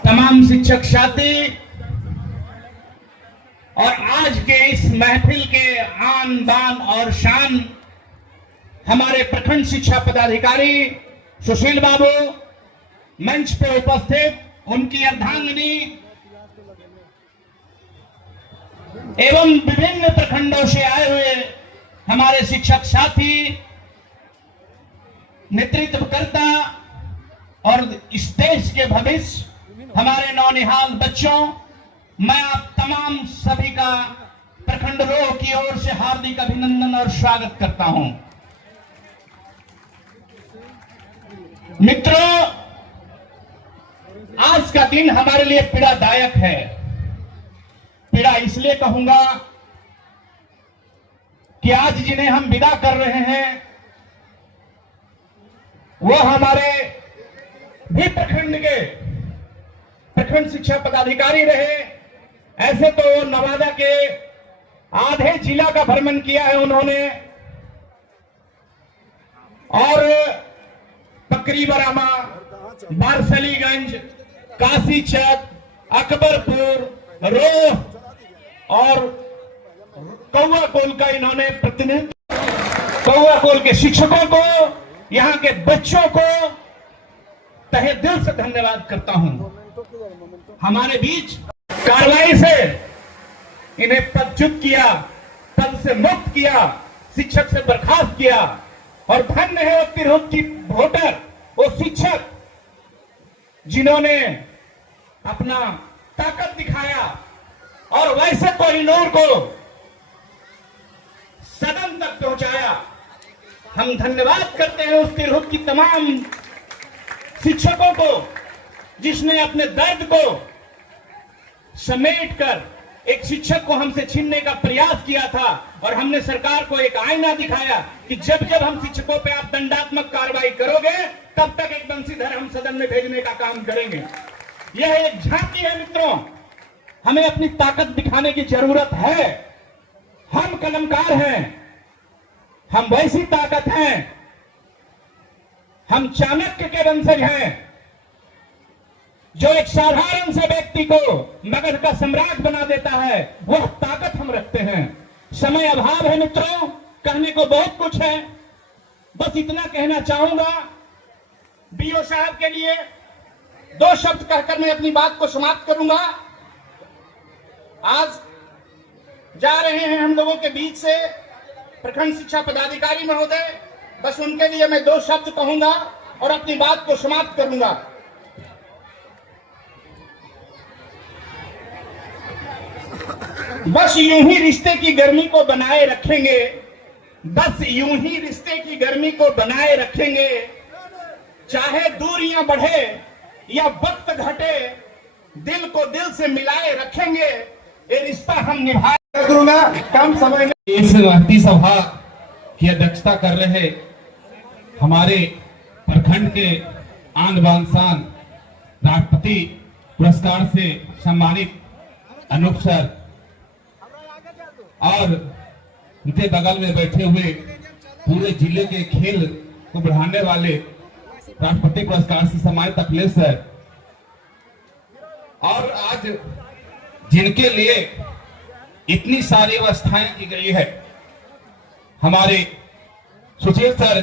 तमाम शिक्षक साथी और आज के इस महफिल के आन बान और शान हमारे प्रखंड शिक्षा पदाधिकारी सुशील बाबू, मंच पे उपस्थित उनकी अर्धांगिनी एवं विभिन्न प्रखंडों से आए हुए हमारे शिक्षक साथी, नेतृत्वकर्ता और इस देश के भविष्य हमारे नौनिहाल बच्चों, मैं आप तमाम सभी का प्रखंड रोह की ओर से हार्दिक अभिनंदन और स्वागत करता हूं। मित्रों, आज का दिन हमारे लिए पीड़ादायक है। पीड़ा इसलिए कहूंगा कि आज जिन्हें हम विदा कर रहे हैं वो हमारे भी प्रखंड शिक्षा पदाधिकारी रहे। ऐसे तो नवादा के आधे जिला का भ्रमण किया है उन्होंने, और पकरी बरामा, बारसलीगंज, काशीचक, अकबरपुर, रोह और कौवा कोल का इन्होंने प्रतिनिधित्व। कौवा कोल के शिक्षकों को, यहाँ के बच्चों को तहे दिल से धन्यवाद करता हूं। हमारे बीच कार्रवाई से इन्हें पदच्युत किया, पद से मुक्त किया, शिक्षक से बर्खास्त किया, और धन्य है वो तिरहुत की वोटर, वो शिक्षक जिन्होंने अपना ताकत दिखाया और वैसे कोहिनूर को सदन तक पहुंचाया। हम धन्यवाद करते हैं उस तिरहुत की तमाम शिक्षकों को जिसने अपने दर्द को समेटकर एक शिक्षक को हमसे छीनने का प्रयास किया था, और हमने सरकार को एक आईना दिखाया कि जब जब हम शिक्षकों पे आप दंडात्मक कार्रवाई करोगे तब तक एक बंशीधर हम सदन में भेजने का काम करेंगे। यह एक झांकी है मित्रों, हमें अपनी ताकत दिखाने की जरूरत है। हम कलमकार हैं, हम वैसी ताकत हैं, हम चाणक्य के वंशज हैं जो एक साधारण से व्यक्ति को मगध का सम्राट बना देता है। वह ताकत हम रखते हैं। समय अभाव है मित्रों, कहने को बहुत कुछ है, बस इतना कहना चाहूंगा। बीओ साहब के लिए 2 शब्द कहकर मैं अपनी बात को समाप्त करूंगा। आज जा रहे हैं हम लोगों के बीच से प्रखंड शिक्षा पदाधिकारी महोदय, बस उनके लिए मैं 2 शब्द कहूंगा और अपनी बात को समाप्त करूंगा। बस यूं ही रिश्ते की गर्मी को बनाए रखेंगे, बस यूं ही रिश्ते की गर्मी को बनाए रखेंगे, चाहे दूरियां बढ़े या वक्त घटे, दिल को दिल से मिलाए रखेंगे, ये रिश्ता हम निभाए करूंगा कम समय में। इस महती सभा की अध्यक्षता कर रहे हमारे प्रखंड के आन बान शान राष्ट्रपति पुरस्कार से सम्मानित अनूप सर, और उनके बगल में बैठे हुए पूरे जिले के खेल को बढ़ाने वाले राष्ट्रपति पुरस्कार से सम्मानित अखिलेश सर, और आज जिनके लिए इतनी सारी व्यवस्थाएं की गई है, हमारे सुशील सर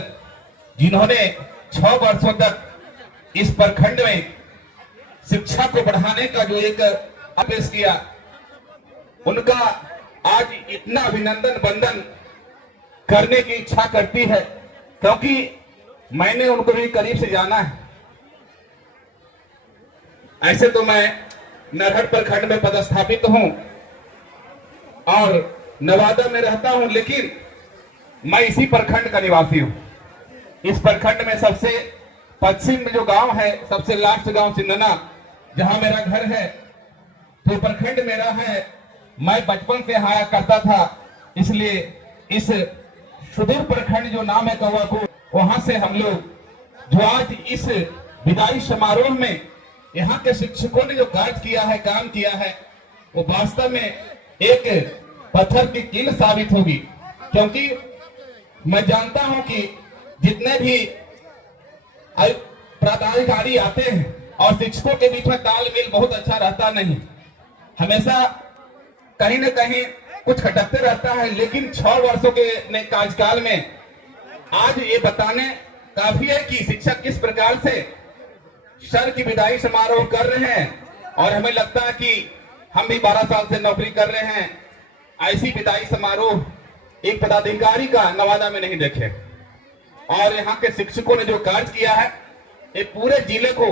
जिन्होंने 6 वर्षों तक इस प्रखंड में शिक्षा को बढ़ाने का जो एक अभ्यास किया, उनका आज इतना अभिनंदन बंदन करने की इच्छा करती है, क्योंकि मैंने उनको भी करीब से जाना है। ऐसे तो मैं नरहट प्रखंड में पदस्थापित हूं और नवादा में रहता हूं, लेकिन मैं इसी प्रखंड का निवासी हूं। इस प्रखंड में सबसे पश्चिम में जो गांव है, सबसे लास्ट गांव सिंधना, जहां मेरा घर है, तो प्रखंड मेरा है। मैं बचपन से आया करता था, इसलिए इस सुदूर प्रखंड जो नाम है कौवा को, वहां से हम लोग जो आज इस विदाई समारोह में यहाँ के शिक्षकों ने जो कार्य किया है, काम किया है, वो वास्तव में एक पत्थर की कील साबित होगी। क्योंकि मैं जानता हूं कि जितने भी पदाधिकारी आते हैं और शिक्षकों के बीच में तालमेल बहुत अच्छा रहता नहीं, हमेशा कहीं न कहीं कुछ खटकते रहता है। लेकिन 6 वर्षों के कार्यकाल में आज ये बताने काफी है कि शिक्षक किस प्रकार से सर की विदाई समारोह कर रहे हैं, और हमें लगता है कि हम भी 12 साल से नौकरी कर रहे हैं, ऐसी विदाई समारोह एक पदाधिकारी का नवादा में नहीं देखे। और यहाँ के शिक्षकों ने जो कार्य किया है, एक पूरे जिले को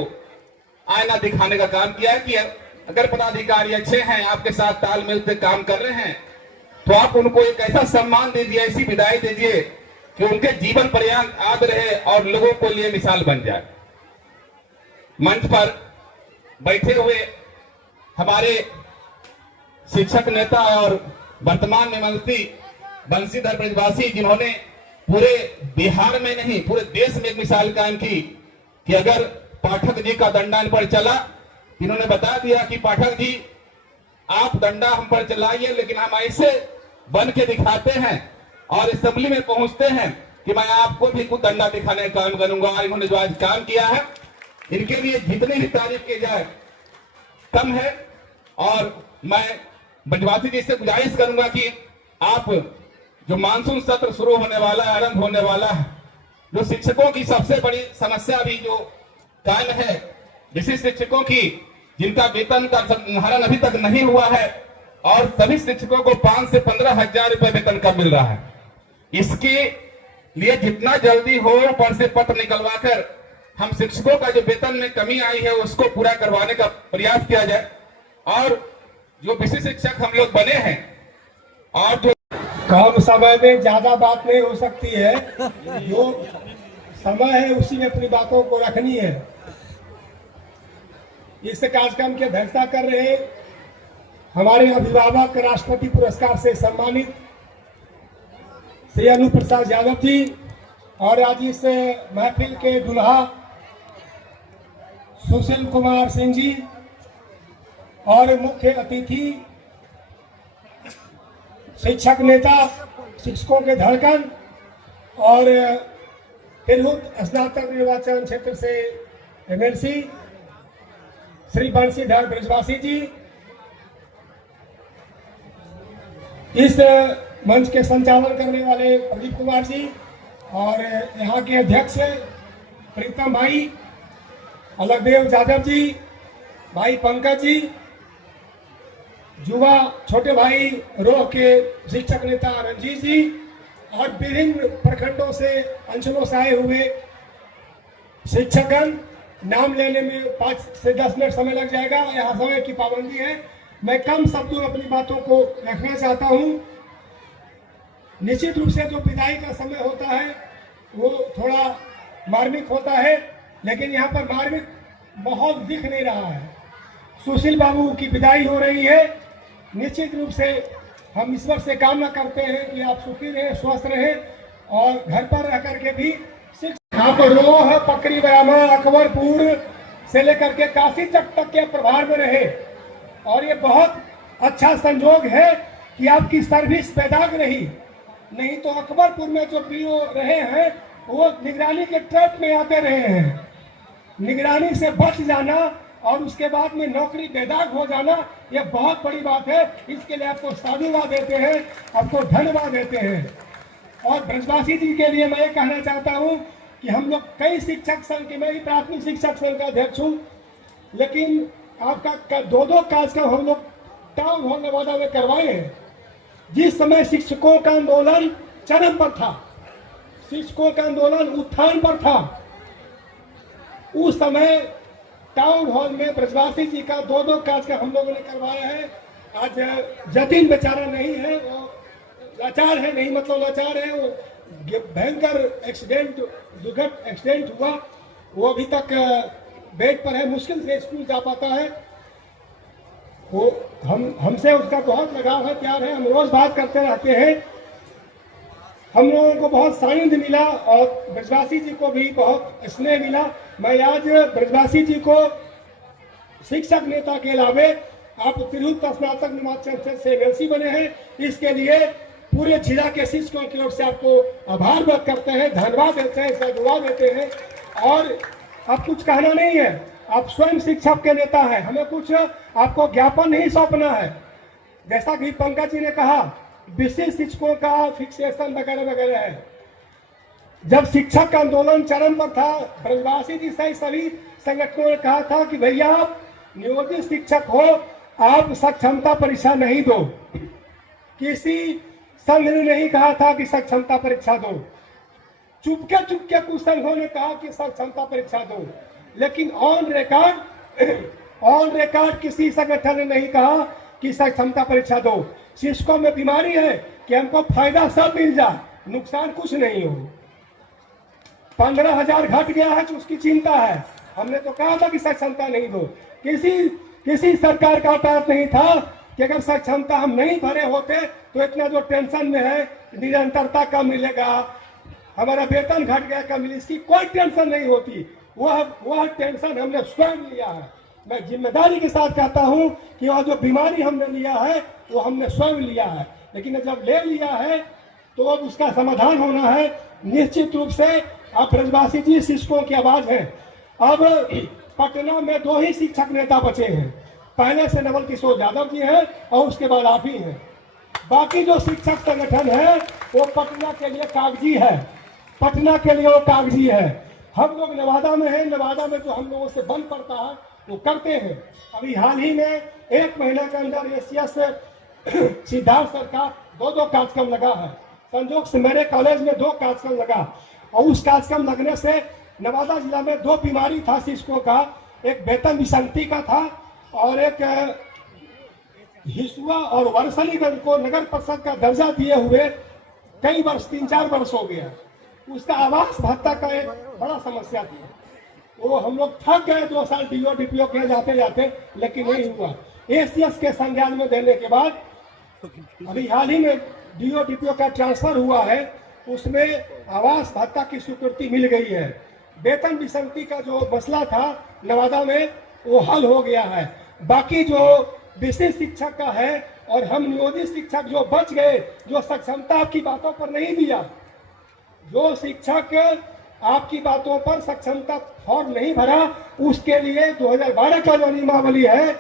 आईना दिखाने का काम किया है कि अगर पदाधिकारी अच्छे हैं, आपके साथ तालमेल से काम कर रहे हैं, तो आप उनको एक ऐसा सम्मान दीजिए, ऐसी विदाई दीजिए कि उनके जीवन पर्यंत याद रहे और लोगों को लिए मिसाल बन जाए। मंच पर बैठे हुए हमारे शिक्षक नेता और वर्तमान में मंत्री बंशीधर ब्रजवासी, जिन्होंने पूरे बिहार में नहीं पूरे देश में एक मिसाल कायम की कि अगर पाठक जी का दंडा इन पर चला, इन्होंने बता दिया कि पाठक जी आप दंडा हम पर चलाइए, लेकिन हम ऐसे बन के दिखाते हैं और असेंबली में पहुंचते हैं कि मैं आपको भी कुछ दंडा दिखाने का काम करूंगा। और इन्होंने जो आज काम किया है, इनके लिए जितनी भी तारीफ की जाए कम है। और मैं ब्रजवासी जी से गुजारिश करूंगा कि आप जो मानसून सत्र शुरू होने वाला है, आरंभ होने वाला है, जो शिक्षकों की सबसे बड़ी समस्या भी जो कायम है, विशिष्ट शिक्षकों की जिनका वेतन का निर्धारण अभी तक नहीं हुआ है और सभी शिक्षकों को 5 से 15 हजार रुपए वेतन का मिल रहा है, इसके लिए जितना जल्दी हो ऊपर से पत्र निकलवाकर हम शिक्षकों का जो वेतन में कमी आई है उसको पूरा करवाने का प्रयास किया जाए। और जो विशिष्ट शिक्षक हम लोग बने हैं और जो कम समय में ज्यादा बात नहीं हो सकती है, जो समय है उसी में अपनी बातों को रखनी है। इस कार्यक्रम की अध्यक्षता कर रहे हमारे अभिभावक राष्ट्रपति पुरस्कार से सम्मानित श्री अनु प्रसाद यादव जी और आज इस महफिल के दुल्हा सुशील कुमार सिंह जी और मुख्य अतिथि शिक्षक नेता, शिक्षकों के धड़कन और तिरहुत स्नातक निर्वाचन क्षेत्र से एमएलसी श्री बंशीधर ब्रजवासी जी, इस मंच के संचालन करने वाले प्रदीप कुमार जी और यहाँ के अध्यक्ष प्रीतम भाई, अलगदेव यादव जी, भाई पंकज जी, युवा छोटे भाई रोह के शिक्षक नेता रंजीत जी और विभिन्न प्रखंडों से अंचलों से आए हुए शिक्षकगण। नाम लेने में 5 से 10 मिनट समय लग जाएगा, यहाँ समय की पाबंदी है। मैं कम शब्दों में अपनी बातों को रखना चाहता हूँ। निश्चित रूप से जो विदाई का समय होता है वो थोड़ा मार्मिक होता है, लेकिन यहाँ पर मार्मिक माहौल दिख नहीं रहा है। सुशील बाबू की विदाई हो रही है। निश्चित रूप से हम ईश्वर से कामना करते हैं कि आप सुखी रहें, स्वस्थ रहें और घर पर रह करके भी यहाँ पर रोह, पकरी, बयामा, अकबरपुर से लेकर के काशी तक के प्रभार में रहे। और ये बहुत अच्छा संजोग है कि आपकी सर्विस बेदाग रही, नहीं तो अकबरपुर में जो पीओ रहे हैं वो निगरानी के ट्रैप में आते रहे हैं। निगरानी से बच जाना और उसके बाद में नौकरी बेदाग हो जाना, ये बहुत बड़ी बात है। इसके लिए आपको साधुवाद देते हैं, आपको धन्यवाद देते हैं। और ब्रजवासी जी के लिए मैं ये कहना चाहता हूँ कि हम लोग कई शिक्षक संघ के, मैं भी प्राथमिक शिक्षक संघ का अध्यक्ष हूँ, लेकिन आपका 2-2 कार्यक्रम हम लोग टाउन हॉल नवादा में करवाए हैं। जिस समय शिक्षकों का आंदोलन चरम पर था, शिक्षकों का आंदोलन उत्थान पर था, उस समय टाउन हॉल में ब्रजवासी जी का 2-2 कार्यक्रम हम लोगों ने करवाया है। आज जतिन बेचारा नहीं है, वो लाचार है, नहीं मतलब लाचार है, वो भयंकर एक्सीडेंट, दुर्घटना एक्सीडेंट हुआ, वो अभी तक बेड पर है, मुश्किल से स्कूल जा पाता है। वो हमसे उसका बहुत लगाव है, प्यार है, हम रोज बात करते रहते हैं। हम लोगों को बहुत सानिध्य मिला और ब्रजवासी जी को भी बहुत स्नेह मिला। मैं आज ब्रजवासी जी को शिक्षक नेता के अलावे आप तिरहुत स्नातक निर्वाचन से एमएलसी बने हैं, इसके लिए पूरे जिला के शिक्षकों की ओर से आपको आभार व्यक्त करते हैं, धन्यवाद देते हैं, साधुवाद देते हैं। और अब कुछ कहना नहीं है, आप स्वयं शिक्षक के नेता हैं, हमें कुछ आपको ज्ञापन नहीं सौंपना है। जैसा कि पंकज जी ने कहा, विशेष शिक्षकों का फिक्सेशन वगैरह वगैरह है। जब शिक्षक का आंदोलन चरम पर था, ब्रजवासी जी सहित सभी संगठनों ने कहा था कि भैया आप नियोजित शिक्षक हो, आप सक्षमता परीक्षा नहीं दो। किसी संघ ने नहीं कहा था कि सक्षमता परीक्षा दो, चुपके चुपके कुछ संघों ने कहा कि सक्षमता परीक्षा दो, लेकिन ऑन रिकॉर्ड किसी संगठन ने नहीं कहा कि सक्षमता परीक्षा दो। शिक्षकों में बीमारी है कि हमको फायदा सब मिल जाए, नुकसान कुछ नहीं हो। 15,000 घट गया है तो उसकी चिंता है। हमने तो कहा था कि सक्षमता नहीं दो। किसी सरकार का औकात नहीं था कि अगर सक्षमता हम नहीं भरे होते तो इतना जो टेंशन में है, निरंतरता कब मिलेगा, हमारा वेतन घट गया कब मिले, इसकी कोई टेंशन नहीं होती। वह टेंशन हमने स्वयं लिया है। मैं जिम्मेदारी के साथ कहता हूं कि वह जो बीमारी हमने लिया है वो हमने स्वयं लिया है, लेकिन जब ले लिया है तो अब उसका समाधान होना है। निश्चित रूप से आप ब्रजवासी जी शिक्षकों की आवाज है। अब पटना में 2 ही शिक्षक नेता बचे हैं, पहले से नवल किशोर यादव जी हैं और उसके बाद आप ही हैं। बाकी जो शिक्षक संगठन है वो पटना के लिए कागजी है, पटना के लिए वो कागजी है। हम लोग नवादा में हैं, नवादा में जो हम लोगों से बन पड़ता है वो करते हैं। अभी हाल ही में 1 महीने के अंदर एसीएस सिद्धार्थ सर का 2 कार्यक्रम लगा है। संजोग से मेरे कॉलेज में 2 कार्यक्रम लगा और उस कार्यक्रम लगने से नवादा जिला में 2 बीमारी था शिक्षकों का, एक वेतन विसंगति का था और एक हिसुआ और वर्षलीगंज को नगर परिषद का दर्जा दिए हुए कई वर्ष 3-4 वर्ष हो गया। उसका आवास भत्ता का एक बड़ा समस्या थी। वो हम लोग थक गए 2 साल डीओ डीपीओ के जाते जाते, लेकिन नहीं हुआ। एसीएस के संज्ञान में देने के बाद अभी हाल ही में डीओ डीपीओ का ट्रांसफर हुआ है, उसमें आवास भत्ता की स्वीकृति मिल गई है। वेतन विसंगति का जो मसला था नवादा में वो हल हो गया है। बाकी जो विशेष शिक्षक का है और हम नियोजित शिक्षक जो बच गए, जो सक्षमता आपकी बातों पर नहीं दिया, जो शिक्षक आपकी बातों पर सक्षमता फॉर्म नहीं भरा, उसके लिए 2012 का जो नियमावली है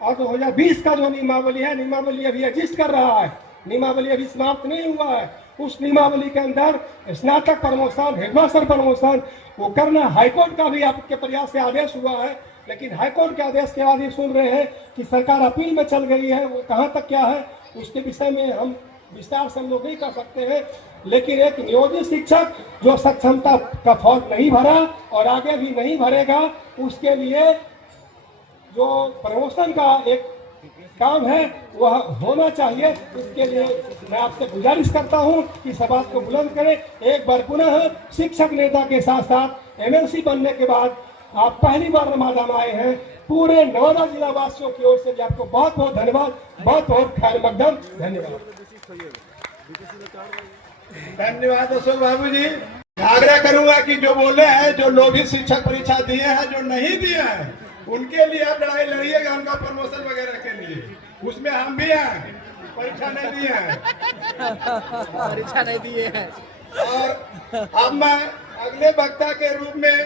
और 2020 का जो नियमावली है, नियमावली अभी एग्जिस्ट कर रहा है, नियमावली अभी समाप्त नहीं हुआ है। उस नियमावली के अंदर स्नातक प्रमोशन, हेडमास्टर प्रमोशन वो करना हाईकोर्ट का भी आपके प्रयास से आदेश हुआ है, लेकिन हाईकोर्ट के आदेश के बाद ये सुन रहे हैं कि सरकार अपील में चल गई है। वो कहाँ तक क्या है उसके विषय में हम विस्तार से हम लोग नहीं कर सकते हैं, लेकिन एक नियोजित शिक्षक जो सक्षमता का फॉर्म नहीं भरा और आगे भी नहीं भरेगा, उसके लिए जो प्रमोशन का एक काम है वह होना चाहिए। इसके लिए मैं आपसे गुजारिश करता हूं कि इस बात को बुलंद करें। एक बार पुनः शिक्षक नेता के साथ साथ एमएलसी बनने के बाद आप पहली बार नवादा में आए हैं। पूरे नवादा जिला वासियों की ओर से भी आपको बहुत बहुत धन्यवाद, बहुत बहुत खैर मकदम धन्यवाद। धन्यवाद अशोक बाबू जी। आग्रह करूंगा कि जो बोले हैं, जो लोभी शिक्षक परीक्षा दिए हैं, जो नहीं दिए हैं, उनके लिए आप लड़ाई लड़िएगा, उनका प्रमोशन वगैरह के लिए। उसमें हम भी हैं, परीक्षा नहीं दिए हैं, परीक्षा नहीं दिए हैं। और अब मैं अगले वक्ता के रूप में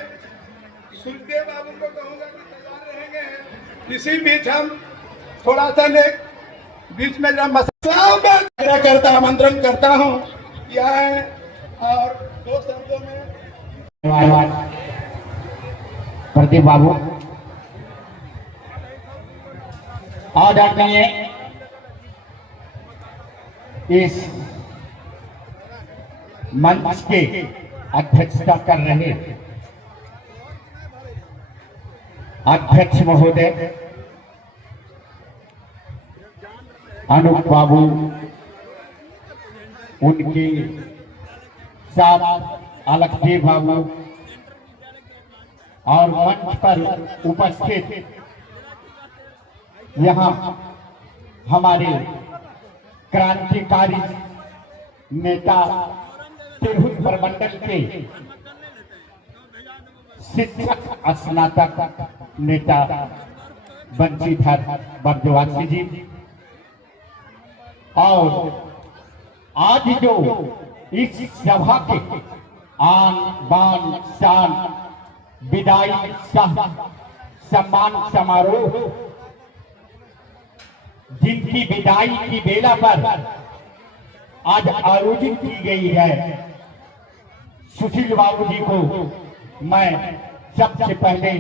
सुखदेव बाबू को कहूंगा कि तैयार रहेंगे। किसी बीच हम थोड़ा सा बीच में जब मसला करता आमंत्रण करता हूँ किया है और 2 शब्दों में प्रदीप बाबू आज आदरणीय इस मंच के अध्यक्षता कर रहे अध्यक्ष महोदय अनूप बाबू, उनके साथ अलखदेव बाबू और मंच पर उपस्थित यहाँ हमारे क्रांतिकारी नेता तिरहुत प्रमंडल के शिक्षक स्नातक नेता बंशीधर बरदवासी जी, और आज जो इस सभा के आन बान शान विदाई सम्मान समारोह जिनकी विदाई की बेला पर आज आयोजित की गई है, सुशील बाबू जी को मैं सबसे पहले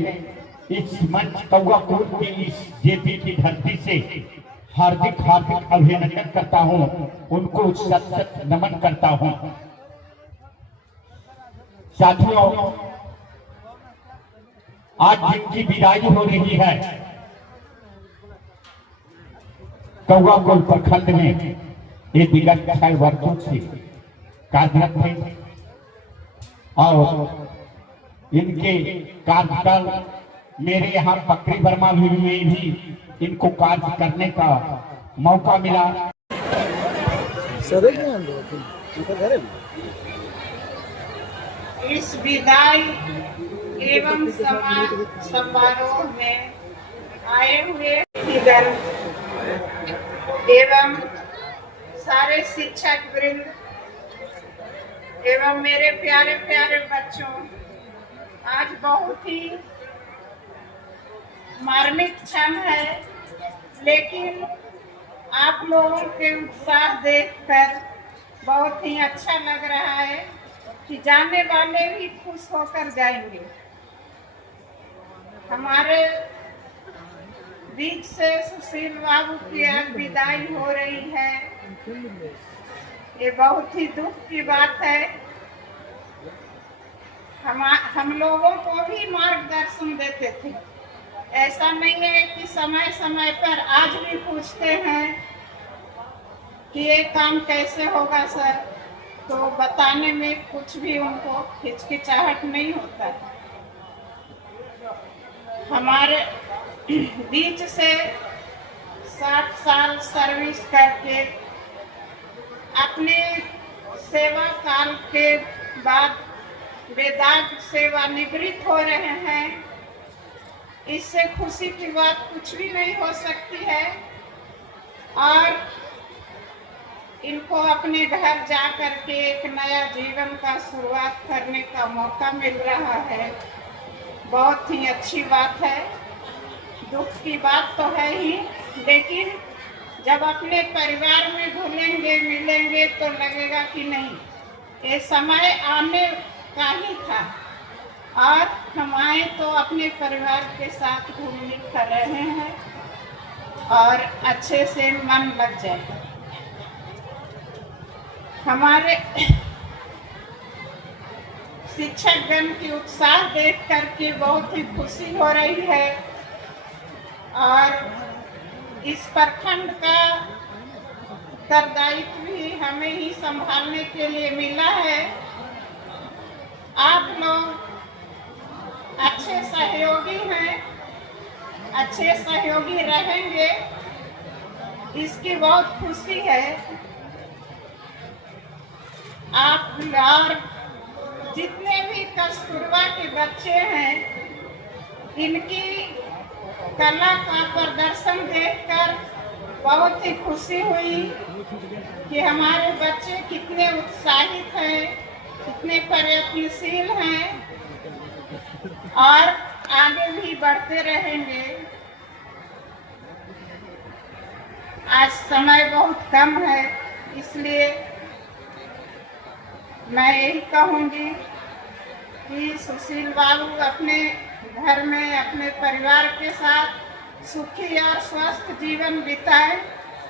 इस मंच कौआकोट की इस जेपी की धरती से हार्दिक हार्दिक अभिनंदन करता हूं, उनको सत सत नमन करता हूं। साथियों, आज जिनकी विदाई हो रही है कौवा कोल प्रखंड में, ये विगत 6 वर्षों से कार्यरत थे और इनके कार्यकाल मेरे यहाँ पकड़ी वर्मा में भी इनको कार्य करने का मौका मिला। इस विदाई एवं समारोह में आए हुए इधर एवं सारे शिक्षक वृंद एवं मेरे प्यारे प्यारे बच्चों, आज बहुत ही मार्मिक क्षण है, लेकिन आप लोगों के उत्साह देखकर बहुत ही अच्छा लग रहा है कि जाने वाले भी खुश होकर जाएंगे। हमारे बीच से सुशील बाबू की आज विदाई हो रही है, ये बहुत ही दुख की बात है। हम लोगों को भी मार्गदर्शन देते थे, ऐसा नहीं है कि समय समय पर आज भी पूछते हैं कि ये काम कैसे होगा सर, तो बताने में कुछ भी उनको हिचकिचाहट नहीं होता। हमारे बीच से 60 साल सर्विस करके अपने सेवा काल के बाद वेदांत सेवानिवृत्त हो रहे हैं, इससे खुशी की बात कुछ भी नहीं हो सकती है। और इनको अपने घर जा करके एक नया जीवन का शुरुआत करने का मौका मिल रहा है, बहुत ही अच्छी बात है। दुख की बात तो है ही, लेकिन जब अपने परिवार में घुलेंगे मिलेंगे तो लगेगा कि नहीं, ये समय आने का ही था और हम आए तो अपने परिवार के साथ घूम मिल कर रहे हैं और अच्छे से मन लग जाए। हमारे शिक्षकगण की उत्साह देख करके बहुत ही खुशी हो रही है और इस प्रखंड का उत्तरदायित्व भी हमें ही संभालने के लिए मिला है। आप लोग अच्छे सहयोगी हैं, अच्छे सहयोगी रहेंगे, इसकी बहुत खुशी है। आप और जितने भी कस्तूरबा के बच्चे हैं, इनकी कला का प्रदर्शन देखकर बहुत ही खुशी हुई कि हमारे बच्चे कितने उत्साहित हैं, कितने प्रयत्नशील हैं और आगे भी बढ़ते रहेंगे। आज समय बहुत कम है, इसलिए मैं यही कहूँगी कि सुशील बाबू अपने घर में अपने परिवार के साथ सुखी और स्वस्थ जीवन बिताए,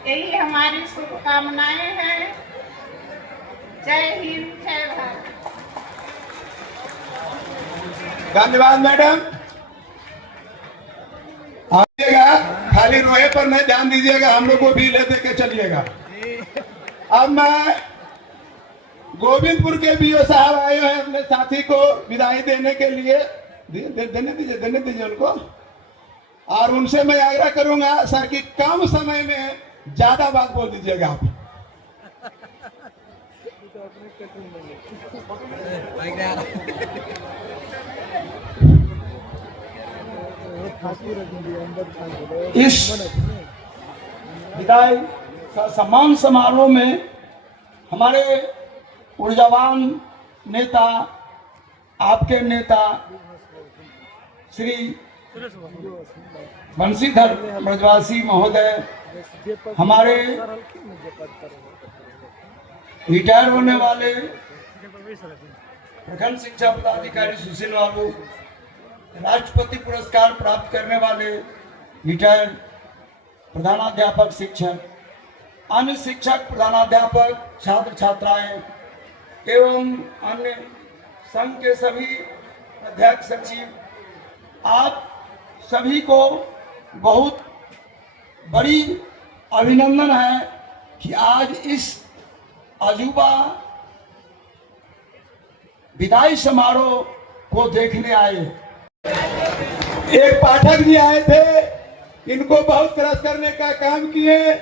यही हमारी शुभकामनाएं हैं। जय हिंद, जय भारत। धन्यवाद मैडम। आइएगा, खाली रोए पर नहीं ध्यान दीजिएगा, हम लोग को भी ले दे के चलिएगा। अब मैं गोविंदपुर के बीओ साहब आए हैं अपने साथी को विदाई देने के लिए, देने दीजिए उनको। और उनसे मैं आग्रह करूंगा सर कि कम समय में ज्यादा बात बोल दीजिएगा आप। इस विदाई सम्मान समारोह में हमारे ऊर्जावान नेता, आपके नेता श्री बंशीधर ब्रजवासी महोदय, हमारे रिटायर होने वाले प्रखंड शिक्षा पदाधिकारी सुशील बाबू, राष्ट्रपति पुरस्कार प्राप्त करने वाले रिटायर प्रधानाध्यापक शिक्षक, अन्य शिक्षक, प्रधानाध्यापक, छात्र छात्राएं एवं अन्य संघ के सभी अध्यक्ष सचिव, आप सभी को बहुत बड़ी अभिनंदन है कि आज इस अजूबा विदाई समारोह को देखने आए। एक पाठक जी आए थे, इनको बहुत क्रश करने का काम किए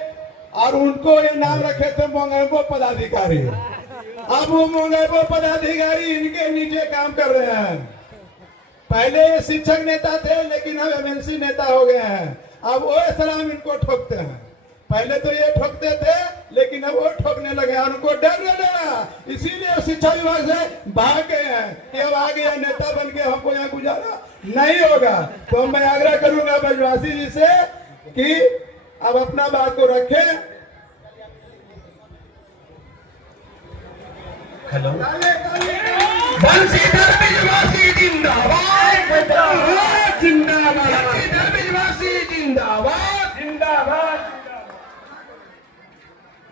और उनको ये नाम रखे थे मोंगेबो पदाधिकारी। अब वो मोंगेबो पदाधिकारी इनके नीचे काम कर रहे हैं। पहले ये शिक्षक नेता थे, लेकिन अब एमएनसी नेता हो गए हैं। अब वो सलाम इनको ठोकते हैं। पहले तो ये ठोकते थे, लेकिन अब वो ठोकने लगे। उनको डर न लगा, इसीलिए शिक्षा विभाग से भाग गए हैं कि अब आ गया नेता बन के हमको यहाँ गुजारा नहीं होगा। तो मैं आग्रह करूंगा ब्रजवासी जी से कि अब अपना बात को रखें। हेलो, बंशीधर ब्रजवासी जिंदाबाद, जिंदाबाद, बंशीधर ब्रजवासी जिंदाबाद, जिंदाबाद।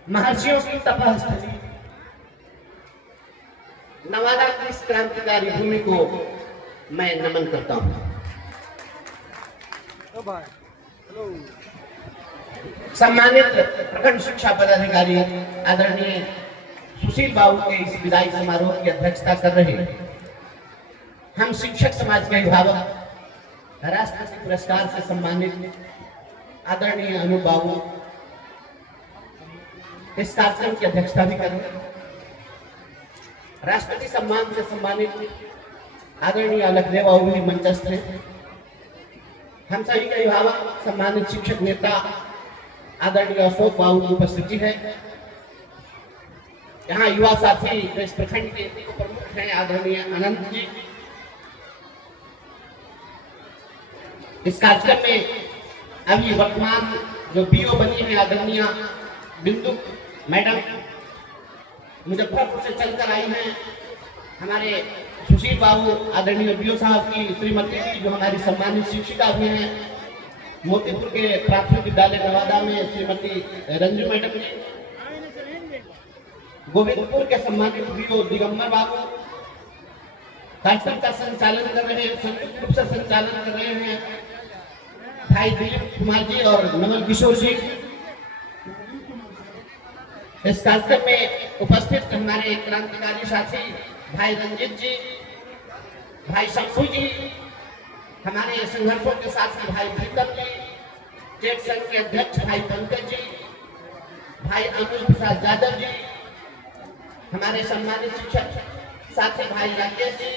महर्षियों की तपस्थली नवादा की इस क्रांतिकारी भूमि को मैं नमन करता हूं। सम्मानित प्रखंड शिक्षा पदाधिकारी आदरणीय सुशील बाबू के इस विदाई समारोह की अध्यक्षता कर रहे हम शिक्षक समाज के अभिभावक राष्ट्रपति पुरस्कार से सम्मानित आदरणीय अनूप बाबू इस कार्यक्रम की अध्यक्षता भी कर रहे हैं। राष्ट्रपति सम्मान से सम्मानित आदरणीय अलखदेव बाबू भी मंचस्थ हैं। हम सभी के अभिभावक सम्मानित शिक्षक नेता आदरणीय अशोक बाबू की उपस्थिति है। यहाँ युवा साथी जो इस प्रखंड के प्रमुख हैं आदरणीय अनंत जी। इस कार्यक्रम में अभी वर्तमान जो बीओ बनी है आदरणीय बिंदु मैडम मुजफ्फरपुर से चलकर आई हैं। हमारे सुशील बाबू आदरणीय बीओ साहब की श्रीमती जी जो हमारी सम्मानित शिक्षिका भी हैं। मोतीपुर के प्राथमिक विद्यालय नवादा में श्रीमती रंजू मैडम जी। गोविंदपुर के सम्मानित बीओ दिगंबर बाबू कार्यक्रम का संचालन कर रहे हैं, संयुक्त रूप से संचालन कर रहे हैं भाई दिलीप कुमार जी और नमन किशोर जी। इस कार्यक्रम में उपस्थित हमारे क्रांतिकारी साथी भाई रंजीत जी, भाई शंभू जी, हमारे संघर्षों के साथी भाई प्रीतम जी, स्टेट संघ के अध्यक्ष भाई पंकज जी, भाई अनुज प्रसाद यादव जी, हमारे सम्मानित शिक्षक साथी भाई राकेश जी,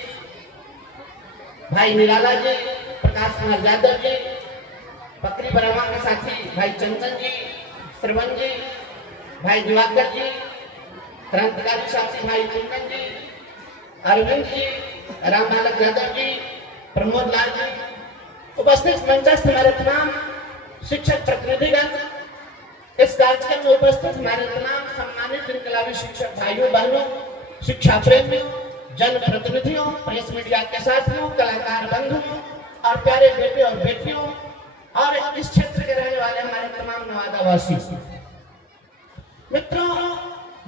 भाई निराला जी, प्रकाश कुमार यादव जी, बकरी बरामा के साथी भाई चंचन जी, श्रवण जी, भाई दिवाकर जी, क्रांतिकारी साथी भाई कुंदन जी, अरविंद जी, राम बालक यादव जी, प्रमोद लाल जी, उपस्थित मंचस्थ हमारे तमाम शिक्षक प्रतिनिधिगण, इस कार्यक्रम में उपस्थित हमारे तमाम सम्मानित इनकलाबी शिक्षक भाइयों बहनों, शिक्षा प्रेमियों, जन प्रतिनिधियों, प्रेस मीडिया के साथियों, कलाकार बंधुओं और प्यारे बेटे और बेटियों और इस क्षेत्र के रहने वाले हमारे तमाम नवादा वासी मित्रों,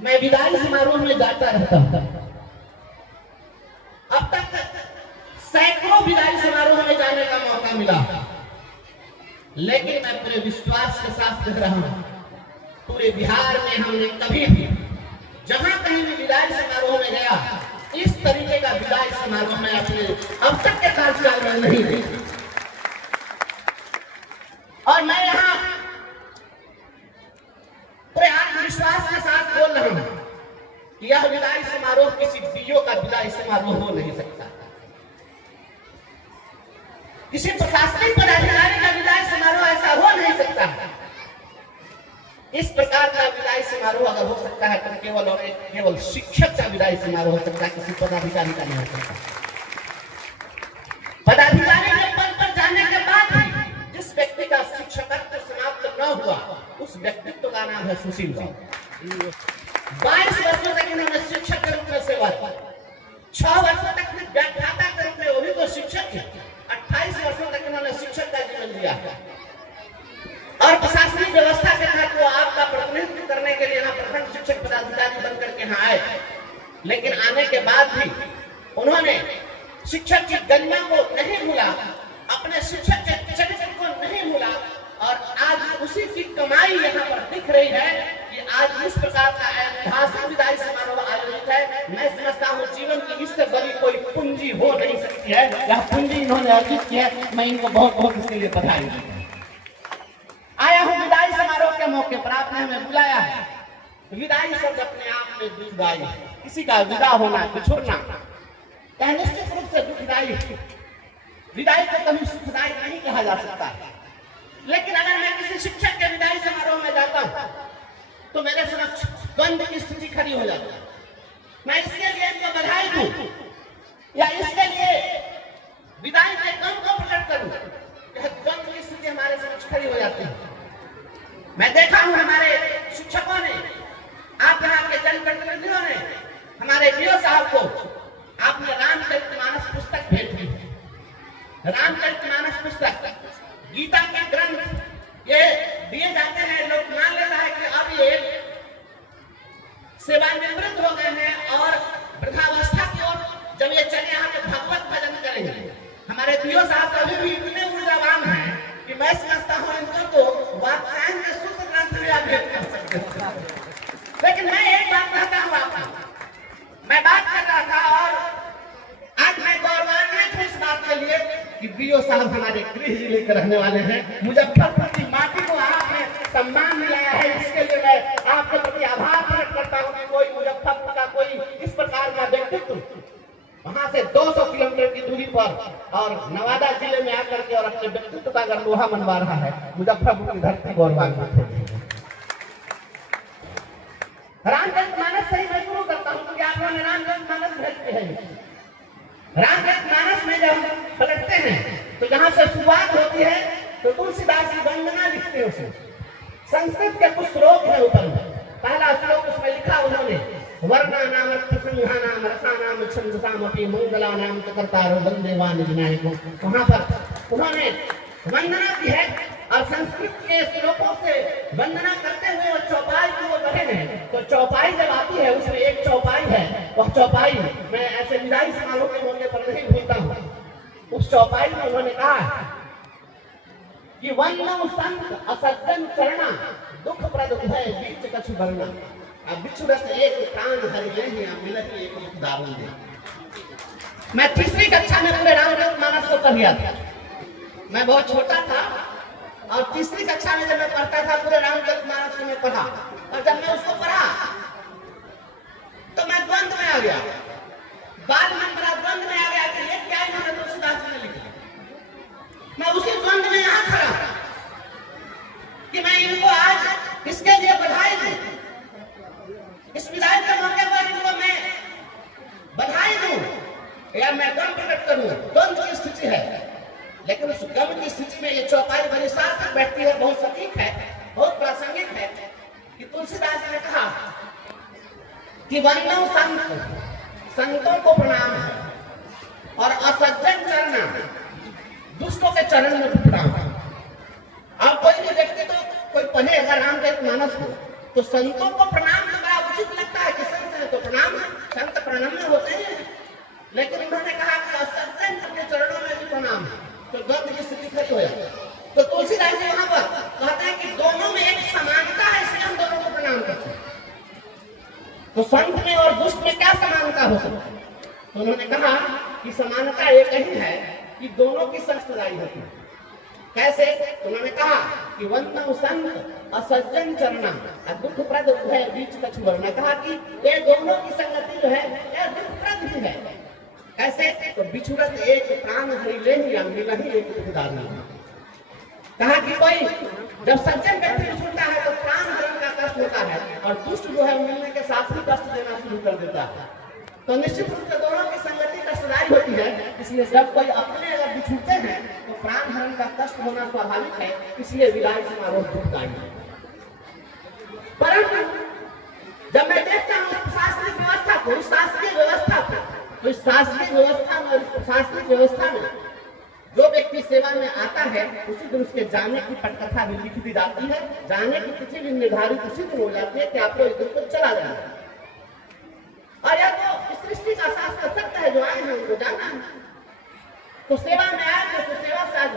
मैं विदाई समारोह में जाता रहता हूं। अब तक सैकड़ों विदाई समारोह में जाने का मौका मिला, लेकिन मैं पूरे विश्वास के साथ कह रहा हूं, पूरे बिहार में हमने कभी भी जहां कहीं भी विदाई समारोह में गया, इस तरीके का विदाई समारोह में अपने अब तक के कार्यकाल में नहीं देखा। और मैं यहाँ पूरे आत्मविश्वास के साथ बोल रहा हूं कि यह विदाई समारोह किसी बीओ का विदाई समारोह हो नहीं सकता, किसी प्रशासनिक पदाधिकारी का विदाई समारोह ऐसा हो नहीं सकता। इस प्रकार का विदाई समारोह अगर हो सकता है तो केवल और केवल शिक्षक का विदाई समारोह हो सकता है, किसी पदाधिकारी का नहीं हो सकता। पदाधिकारी के पद पर जाने के बाद भी जिस व्यक्ति का शिक्षकत्व समाप्त न हुआ, उस व्यक्तित्व का नाम है सुशील बाबू। 22 वर्षों तक इन्होंने शिक्षक के रूप में सेवा की, 6 वर्षों तक व्याख्याता के रूप में, वो भी तो शिक्षक थे। 28 वर्षों तक इन्होंने शिक्षक का जीवन दिया और प्रशासनिक व्यवस्था के तहत वो आपका प्रतिनिधित्व करने के लिए यहाँ प्रखंड शिक्षक पदाधिकारी बन करके यहाँ आए, लेकिन आने के बाद भी उन्होंने शिक्षक की गरिमा को नहीं भूला, अपने शिक्षक के चरित्र को नहीं भूला, और आज उसी की कमाई यहाँ पर दिख रही है कि आज इस प्रकार का ऐतिहासिक विदाई समारोह आयोजित है। मैं समझता हूँ जीवन की इससे बड़ी कोई पूंजी हो नहीं सकती है। यह पूंजी इन्होंने अर्जित की है, मैं इनको बहुत बहुत इसके लिए बधाई आया हूँ। विदाई समारोह के मौके पर आपने हमें बुलाया है। विदाई शब्द अपने आप में दुखदाई है, किसी का विदा होना, बिछुड़ना निश्चित रूप से दुखदाई। विदाई को कभी सुखदाई नहीं कहा जा सकता, लेकिन अगर मैं किसी शिक्षक के विदाई समारोह में जाता हूं तो मेरे समक्ष द्वंद्व की स्थिति खड़ी हो जाती है। मैं इसके लिए इनको बधाई दूं या इसके लिए विदाई के गम को प्रकट करूं, यह द्वंद्व की स्थिति हमारे समक्ष खड़ी हो जाती है। मैं देखा हूं हमारे शिक्षकों ने, आप यहाँ के जनप्रतिनिधियों ने, हमारे डीओ साहब को आपने रामचरितमानस पुस्तक भेंट की। रामचरितमानस पुस्तक, गीता के ग्रंथ ये दिए जाते हैं। लोग मान लेता है कि अब ये सेवानिवृत्त हो गए हैं और वृद्धावस्था की ओर जब ये चले यहाँ पे भगवत भजन करेंगे। हमारे डीओ साहब अभी भी इतने ऊर्जावान हैं कि मैं समझता हूँ इनको तो वात्सायन के सूत्र ग्रंथ भी आप भेंट कर सकते हैं। लेकिन मैं एक बात कहता हूँ आपको, मैं बात कर रहा था और आज मैं गौरवान्वित हूँ इस बात के लिए कि बीओ साहब हमारे गृह जिले के रहने वाले हैं। मुजफ्फरपुर की माटी को आपने सम्मान मिलाया है, इसके लिए मैं आपके प्रति आभार प्रकट करता हूँ कि कोई मुजफ्फरपुर का कोई इस प्रकार का व्यक्तित्व वहां से 200 किलोमीटर की दूरी पर और नवादा जिले में आकर के और अपने व्यक्तित्व का अगर लोहा मनवा रहा है, मुजफ्फरपुर की धरती गौरवान्वित है। रामचरितमानस से ही मैं शुरू करता हूँ क्योंकि आप लोगों ने रामचरितमानस भेजते हैं। रामचरितमानस में जब हम पलटते हैं तो जहां से शुरुआत होती है तो तुलसीदास की वंदना लिखते हैं। उसमें संस्कृत के कुछ श्लोक है ऊपर में। पहला श्लोक उसमें लिखा उन्होंने, वर्णानाम अर्थसंघानाम रसानाम छंदसामपि मंगलानाम कर्तारो वंदे वाणी विनायको। वहां पर उन्होंने वंदना की है और संस्कृत के श्लोकों से वंदना करते हुए और चौपाई की ओर बढ़े हैं। तो चौपाई जब आती है उसमें एक चौपाई है, वह चौपाई मैं ऐसे विदाई समारोह के मौके पर नहीं भूलता हूँ। उस चौपाई में उन्होंने कहा कि वंदन संत असज्जन चरणा दुख प्रद है बीच कछु बरना। अब बिछुड़त एक प्राण हरि नहीं मिलत एक मुख दारुण दे। मैं तीसरी कक्षा में पूरे रामचरितमानस को पढ़ लिया था। मैं बहुत छोटा था और तीसरी कक्षा में जब मैं पढ़ता था पूरे रामचरितमानस को मैं पढ़ा, और जब मैं उसको पढ़ा तो मैं द्वंद्व में आ गया। बाद में बड़ा द्वंद्व में आ गया कि ये क्या इन्होंने तुलसीदास ने लिखा। मैं उसी द्वंद्व में यहाँ खड़ा कि मैं इनको आज इसके लिए बधाई दूं, इस विदाई के मौके पर इनको मैं बधाई दूं या मैं गम प्रकट करूं। द्वंद्व की स्थिति है, लेकिन उस गम की स्थिति में ये चौपाई बड़ी सार्थक बैठती है, बहुत सटीक है, बहुत प्रासंगिक है कि तुलसीदास ने कहा कि वंदन संत, संतों को प्रणाम है, और असज्जन चरण, दुष्टों के चरण में प्रणाम है। अब कोई भी व्यक्ति तो कोई पढ़ेगा रामचरितमानस को तो संतों को प्रणाम तो बड़ा उचित लगता है कि संत है तो प्रणाम, संत प्रणम्य होते हैं, लेकिन उन्होंने कहा कि असज्जन के चरणों में भी प्रणाम है, तो द्वंद्व की स्थिति खड़ी हो जाती है। तो तुलसीदास जी वहां पर कहते हैं कि दोनों में एक समानता है, इसलिए हम दोनों को प्रणाम करते हैं। तो संत में और दुष्ट में क्या समानता हो सकती है? तो उन्होंने कहा कि समानता एक ही है कि दोनों की संस्कृति होती है। कैसे? उन्होंने कहा कि वंदन संत असज्जन चरणा दुख प्रद है बीच कछु बरना। कहा कि ये दोनों की संगति जो है यह दुख प्रद ही है। कैसे? तो बिछुड़त एक प्राण हरि लेहि या मिलहि एक उदाहरण। कहा कि कोई जब सज्जन व्यक्ति बिछुड़ता है तो प्राण हरण का कष्ट होता है, और दुष्ट जो है मिलने के साथ ही कष्ट देना शुरू कर देता है। तो निश्चित रूप से दोनों की संगति कष्टदायी होती है, इसलिए जब कोई अपने अगर बिछुड़ते हैं तो प्राण हरण का कष्ट होना स्वाभाविक है, इसलिए विदाई समारोह दुखदायी है। परंतु जब मैं देखता हूँ प्रशासनिक व्यवस्था को, शासकीय व्यवस्था को, तो इस शासकीय व्यवस्था में और प्रशासनिक व्यवस्था में जो व्यक्ति सेवा में आता है उसी दिन उसके जाने की पटकथा भी लिख दी जाती है, जाने की तिथि भी निर्धारित उसी दिन हो जाती है कि आपको इस दिन को चला जाना है। और या तो इस सृष्टि का शास्त्र सत्य है, जो आए हैं उनको जाना है, तो सेवा में आए थे तो सेवा से आज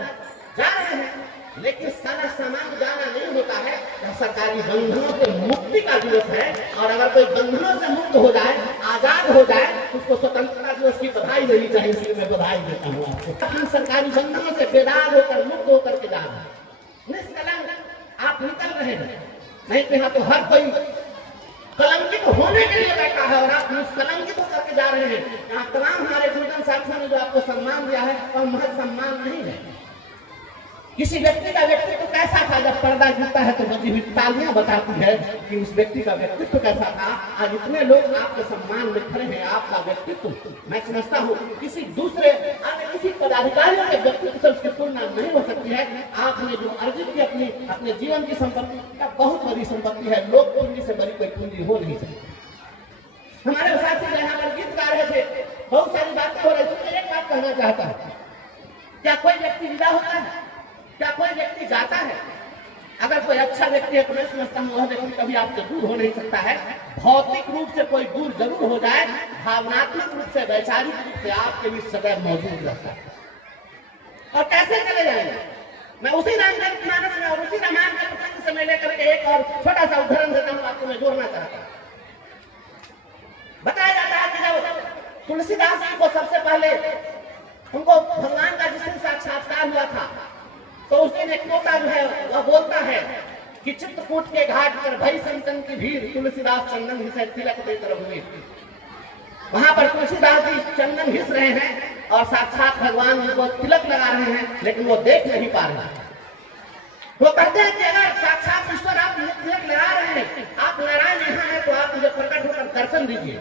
जा रहे हैं, लेकिन सारा समाज जाना नहीं होता है। यह सरकारी बंधनों से मुक्ति का दिवस है, और अगर कोई बंधनों से मुक्त हो जाए, आजाद हो जाए, उसको स्वतंत्रता दिवस की बधाई देनी चाहिए। इसलिए मैं बधाई देता हूँ आपको। हम सरकारी बंधनों से बेदाग होकर, मुक्त होकर के जा रहे हैं, निष्कलंक आप निकल रहे हैं। नहीं तो यहाँ तो हर कोई कलंकित होने के लिए बैठा है और आप निष्कलंकित होकर के जा रहे हैं। यहाँ तमाम हमारे गुरुजन साथियों ने जो आपको सम्मान दिया है वह महज सम्मान नहीं है। किसी व्यक्ति का व्यक्तित्व कैसा था, जब पर्दा गिरता है तो बजी हुई तालियां बताती है कि उस व्यक्ति का व्यक्तित्व कैसा था। आज इतने लोग आपके सम्मान में खड़े हैं, आपका व्यक्तित्व मैं समझता हूँ किसी दूसरे अन्य किसी पदाधिकारियों के व्यक्तित्व से उसकी तुलना नहीं हो सकती है। आपने जो अर्जित की अपने जीवन की संपत्ति का बहुत बड़ी संपत्ति है, लोक पूंजी से बड़ी कोई पूंजी हो नहीं सकती। हमारे साथी यहाँ पर गीत गा रहे थे, बहुत सारी बातें हो रही थी। मैं एक बात कहना चाहता हूँ, क्या कोई व्यक्ति विदा होता है? क्या कोई व्यक्ति जाता है? अगर कोई अच्छा व्यक्ति है तो मैं समझता हूँ वह व्यक्ति कभी आपसे दूर हो नहीं सकता है। भौतिक रूप से कोई दूर जरूर हो जाए, भावनात्मक रूप से, वैचारिक रूप से आपके बीच सदैव मौजूद रहता है। और कैसे चले जाएंगे? मैं उसी रामचरितमानस में और उसी रामायण के प्रसंग से मैं लेकर के एक और छोटा सा उदाहरण देता हूँ, आपको मैं जोड़ना चाहता हूँ। बताया जाता है कि जब तुलसीदास जी को सबसे पहले उनको भगवान का जिस दिन साक्षात्कार हुआ था, तो उस दिन एक तोता जो है वह बोलता है कि चित्रकूट के घाट पर भई संतन की भीड़, तुलसीदास चंदन घिसे तिलक देकर हुए। वहां पर तुलसीदास जी चंदन घिस रहे हैं और साक्षात भगवान उनको तिलक लगा रहे हैं, लेकिन वो देख नहीं पा रहे हैं। वो कहते हैं कि अगर साक्षात ईश्वर आप तिलक लगा रहे हैं, आप नारायण यहाँ है, तो आप मुझे प्रकट होकर दर्शन दीजिए।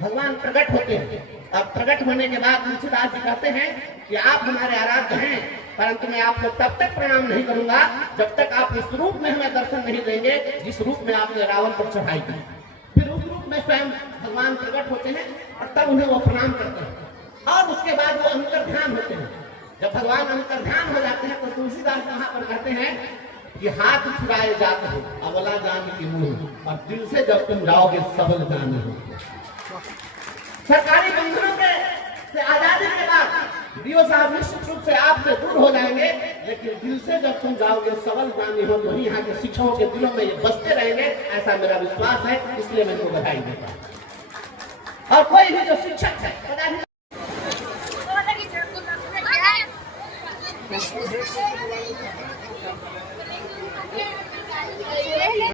भगवान प्रकट होते हैं। अब प्रकट होने के बाद तुलसीदास जी कहते हैं कि आप हमारे आराध्य हैं, परंतु मैं आपको तब तक प्रणाम नहीं करूंगा जब तक आप इस रूप में हमें दर्शन नहीं देंगे जिस रूप में आपने रावण पर चढ़ाई की। फिर उस रूप में स्वयं भगवान प्रकट होते हैं और तब उन्हें वो प्रणाम करते हैं, और उसके बाद वो अंतर्ध्यान होते हैं। जब भगवान अंतर्ध्यान हो जाते हैं तो तुलसीदास वहां पर कहते हैं कि हाथ छुड़ाए जाते हो अबला जाने की मुंह, और दिल से जब तुम जाओगे सबल जाने हो। सरकारी बंधनों से आजादी के बाद डीओ साहब निश्चित रूप से आपसे दूर हो जाएंगे, लेकिन दिल से जब तुम जाओगे सबल जानी हो, तो यहाँ के शिक्षकों के दिलों में ये बसते रहेंगे, ऐसा मेरा विश्वास है। इसलिए मैं इनको बधाई देता हूँ। और कोई भी जो शिक्षक है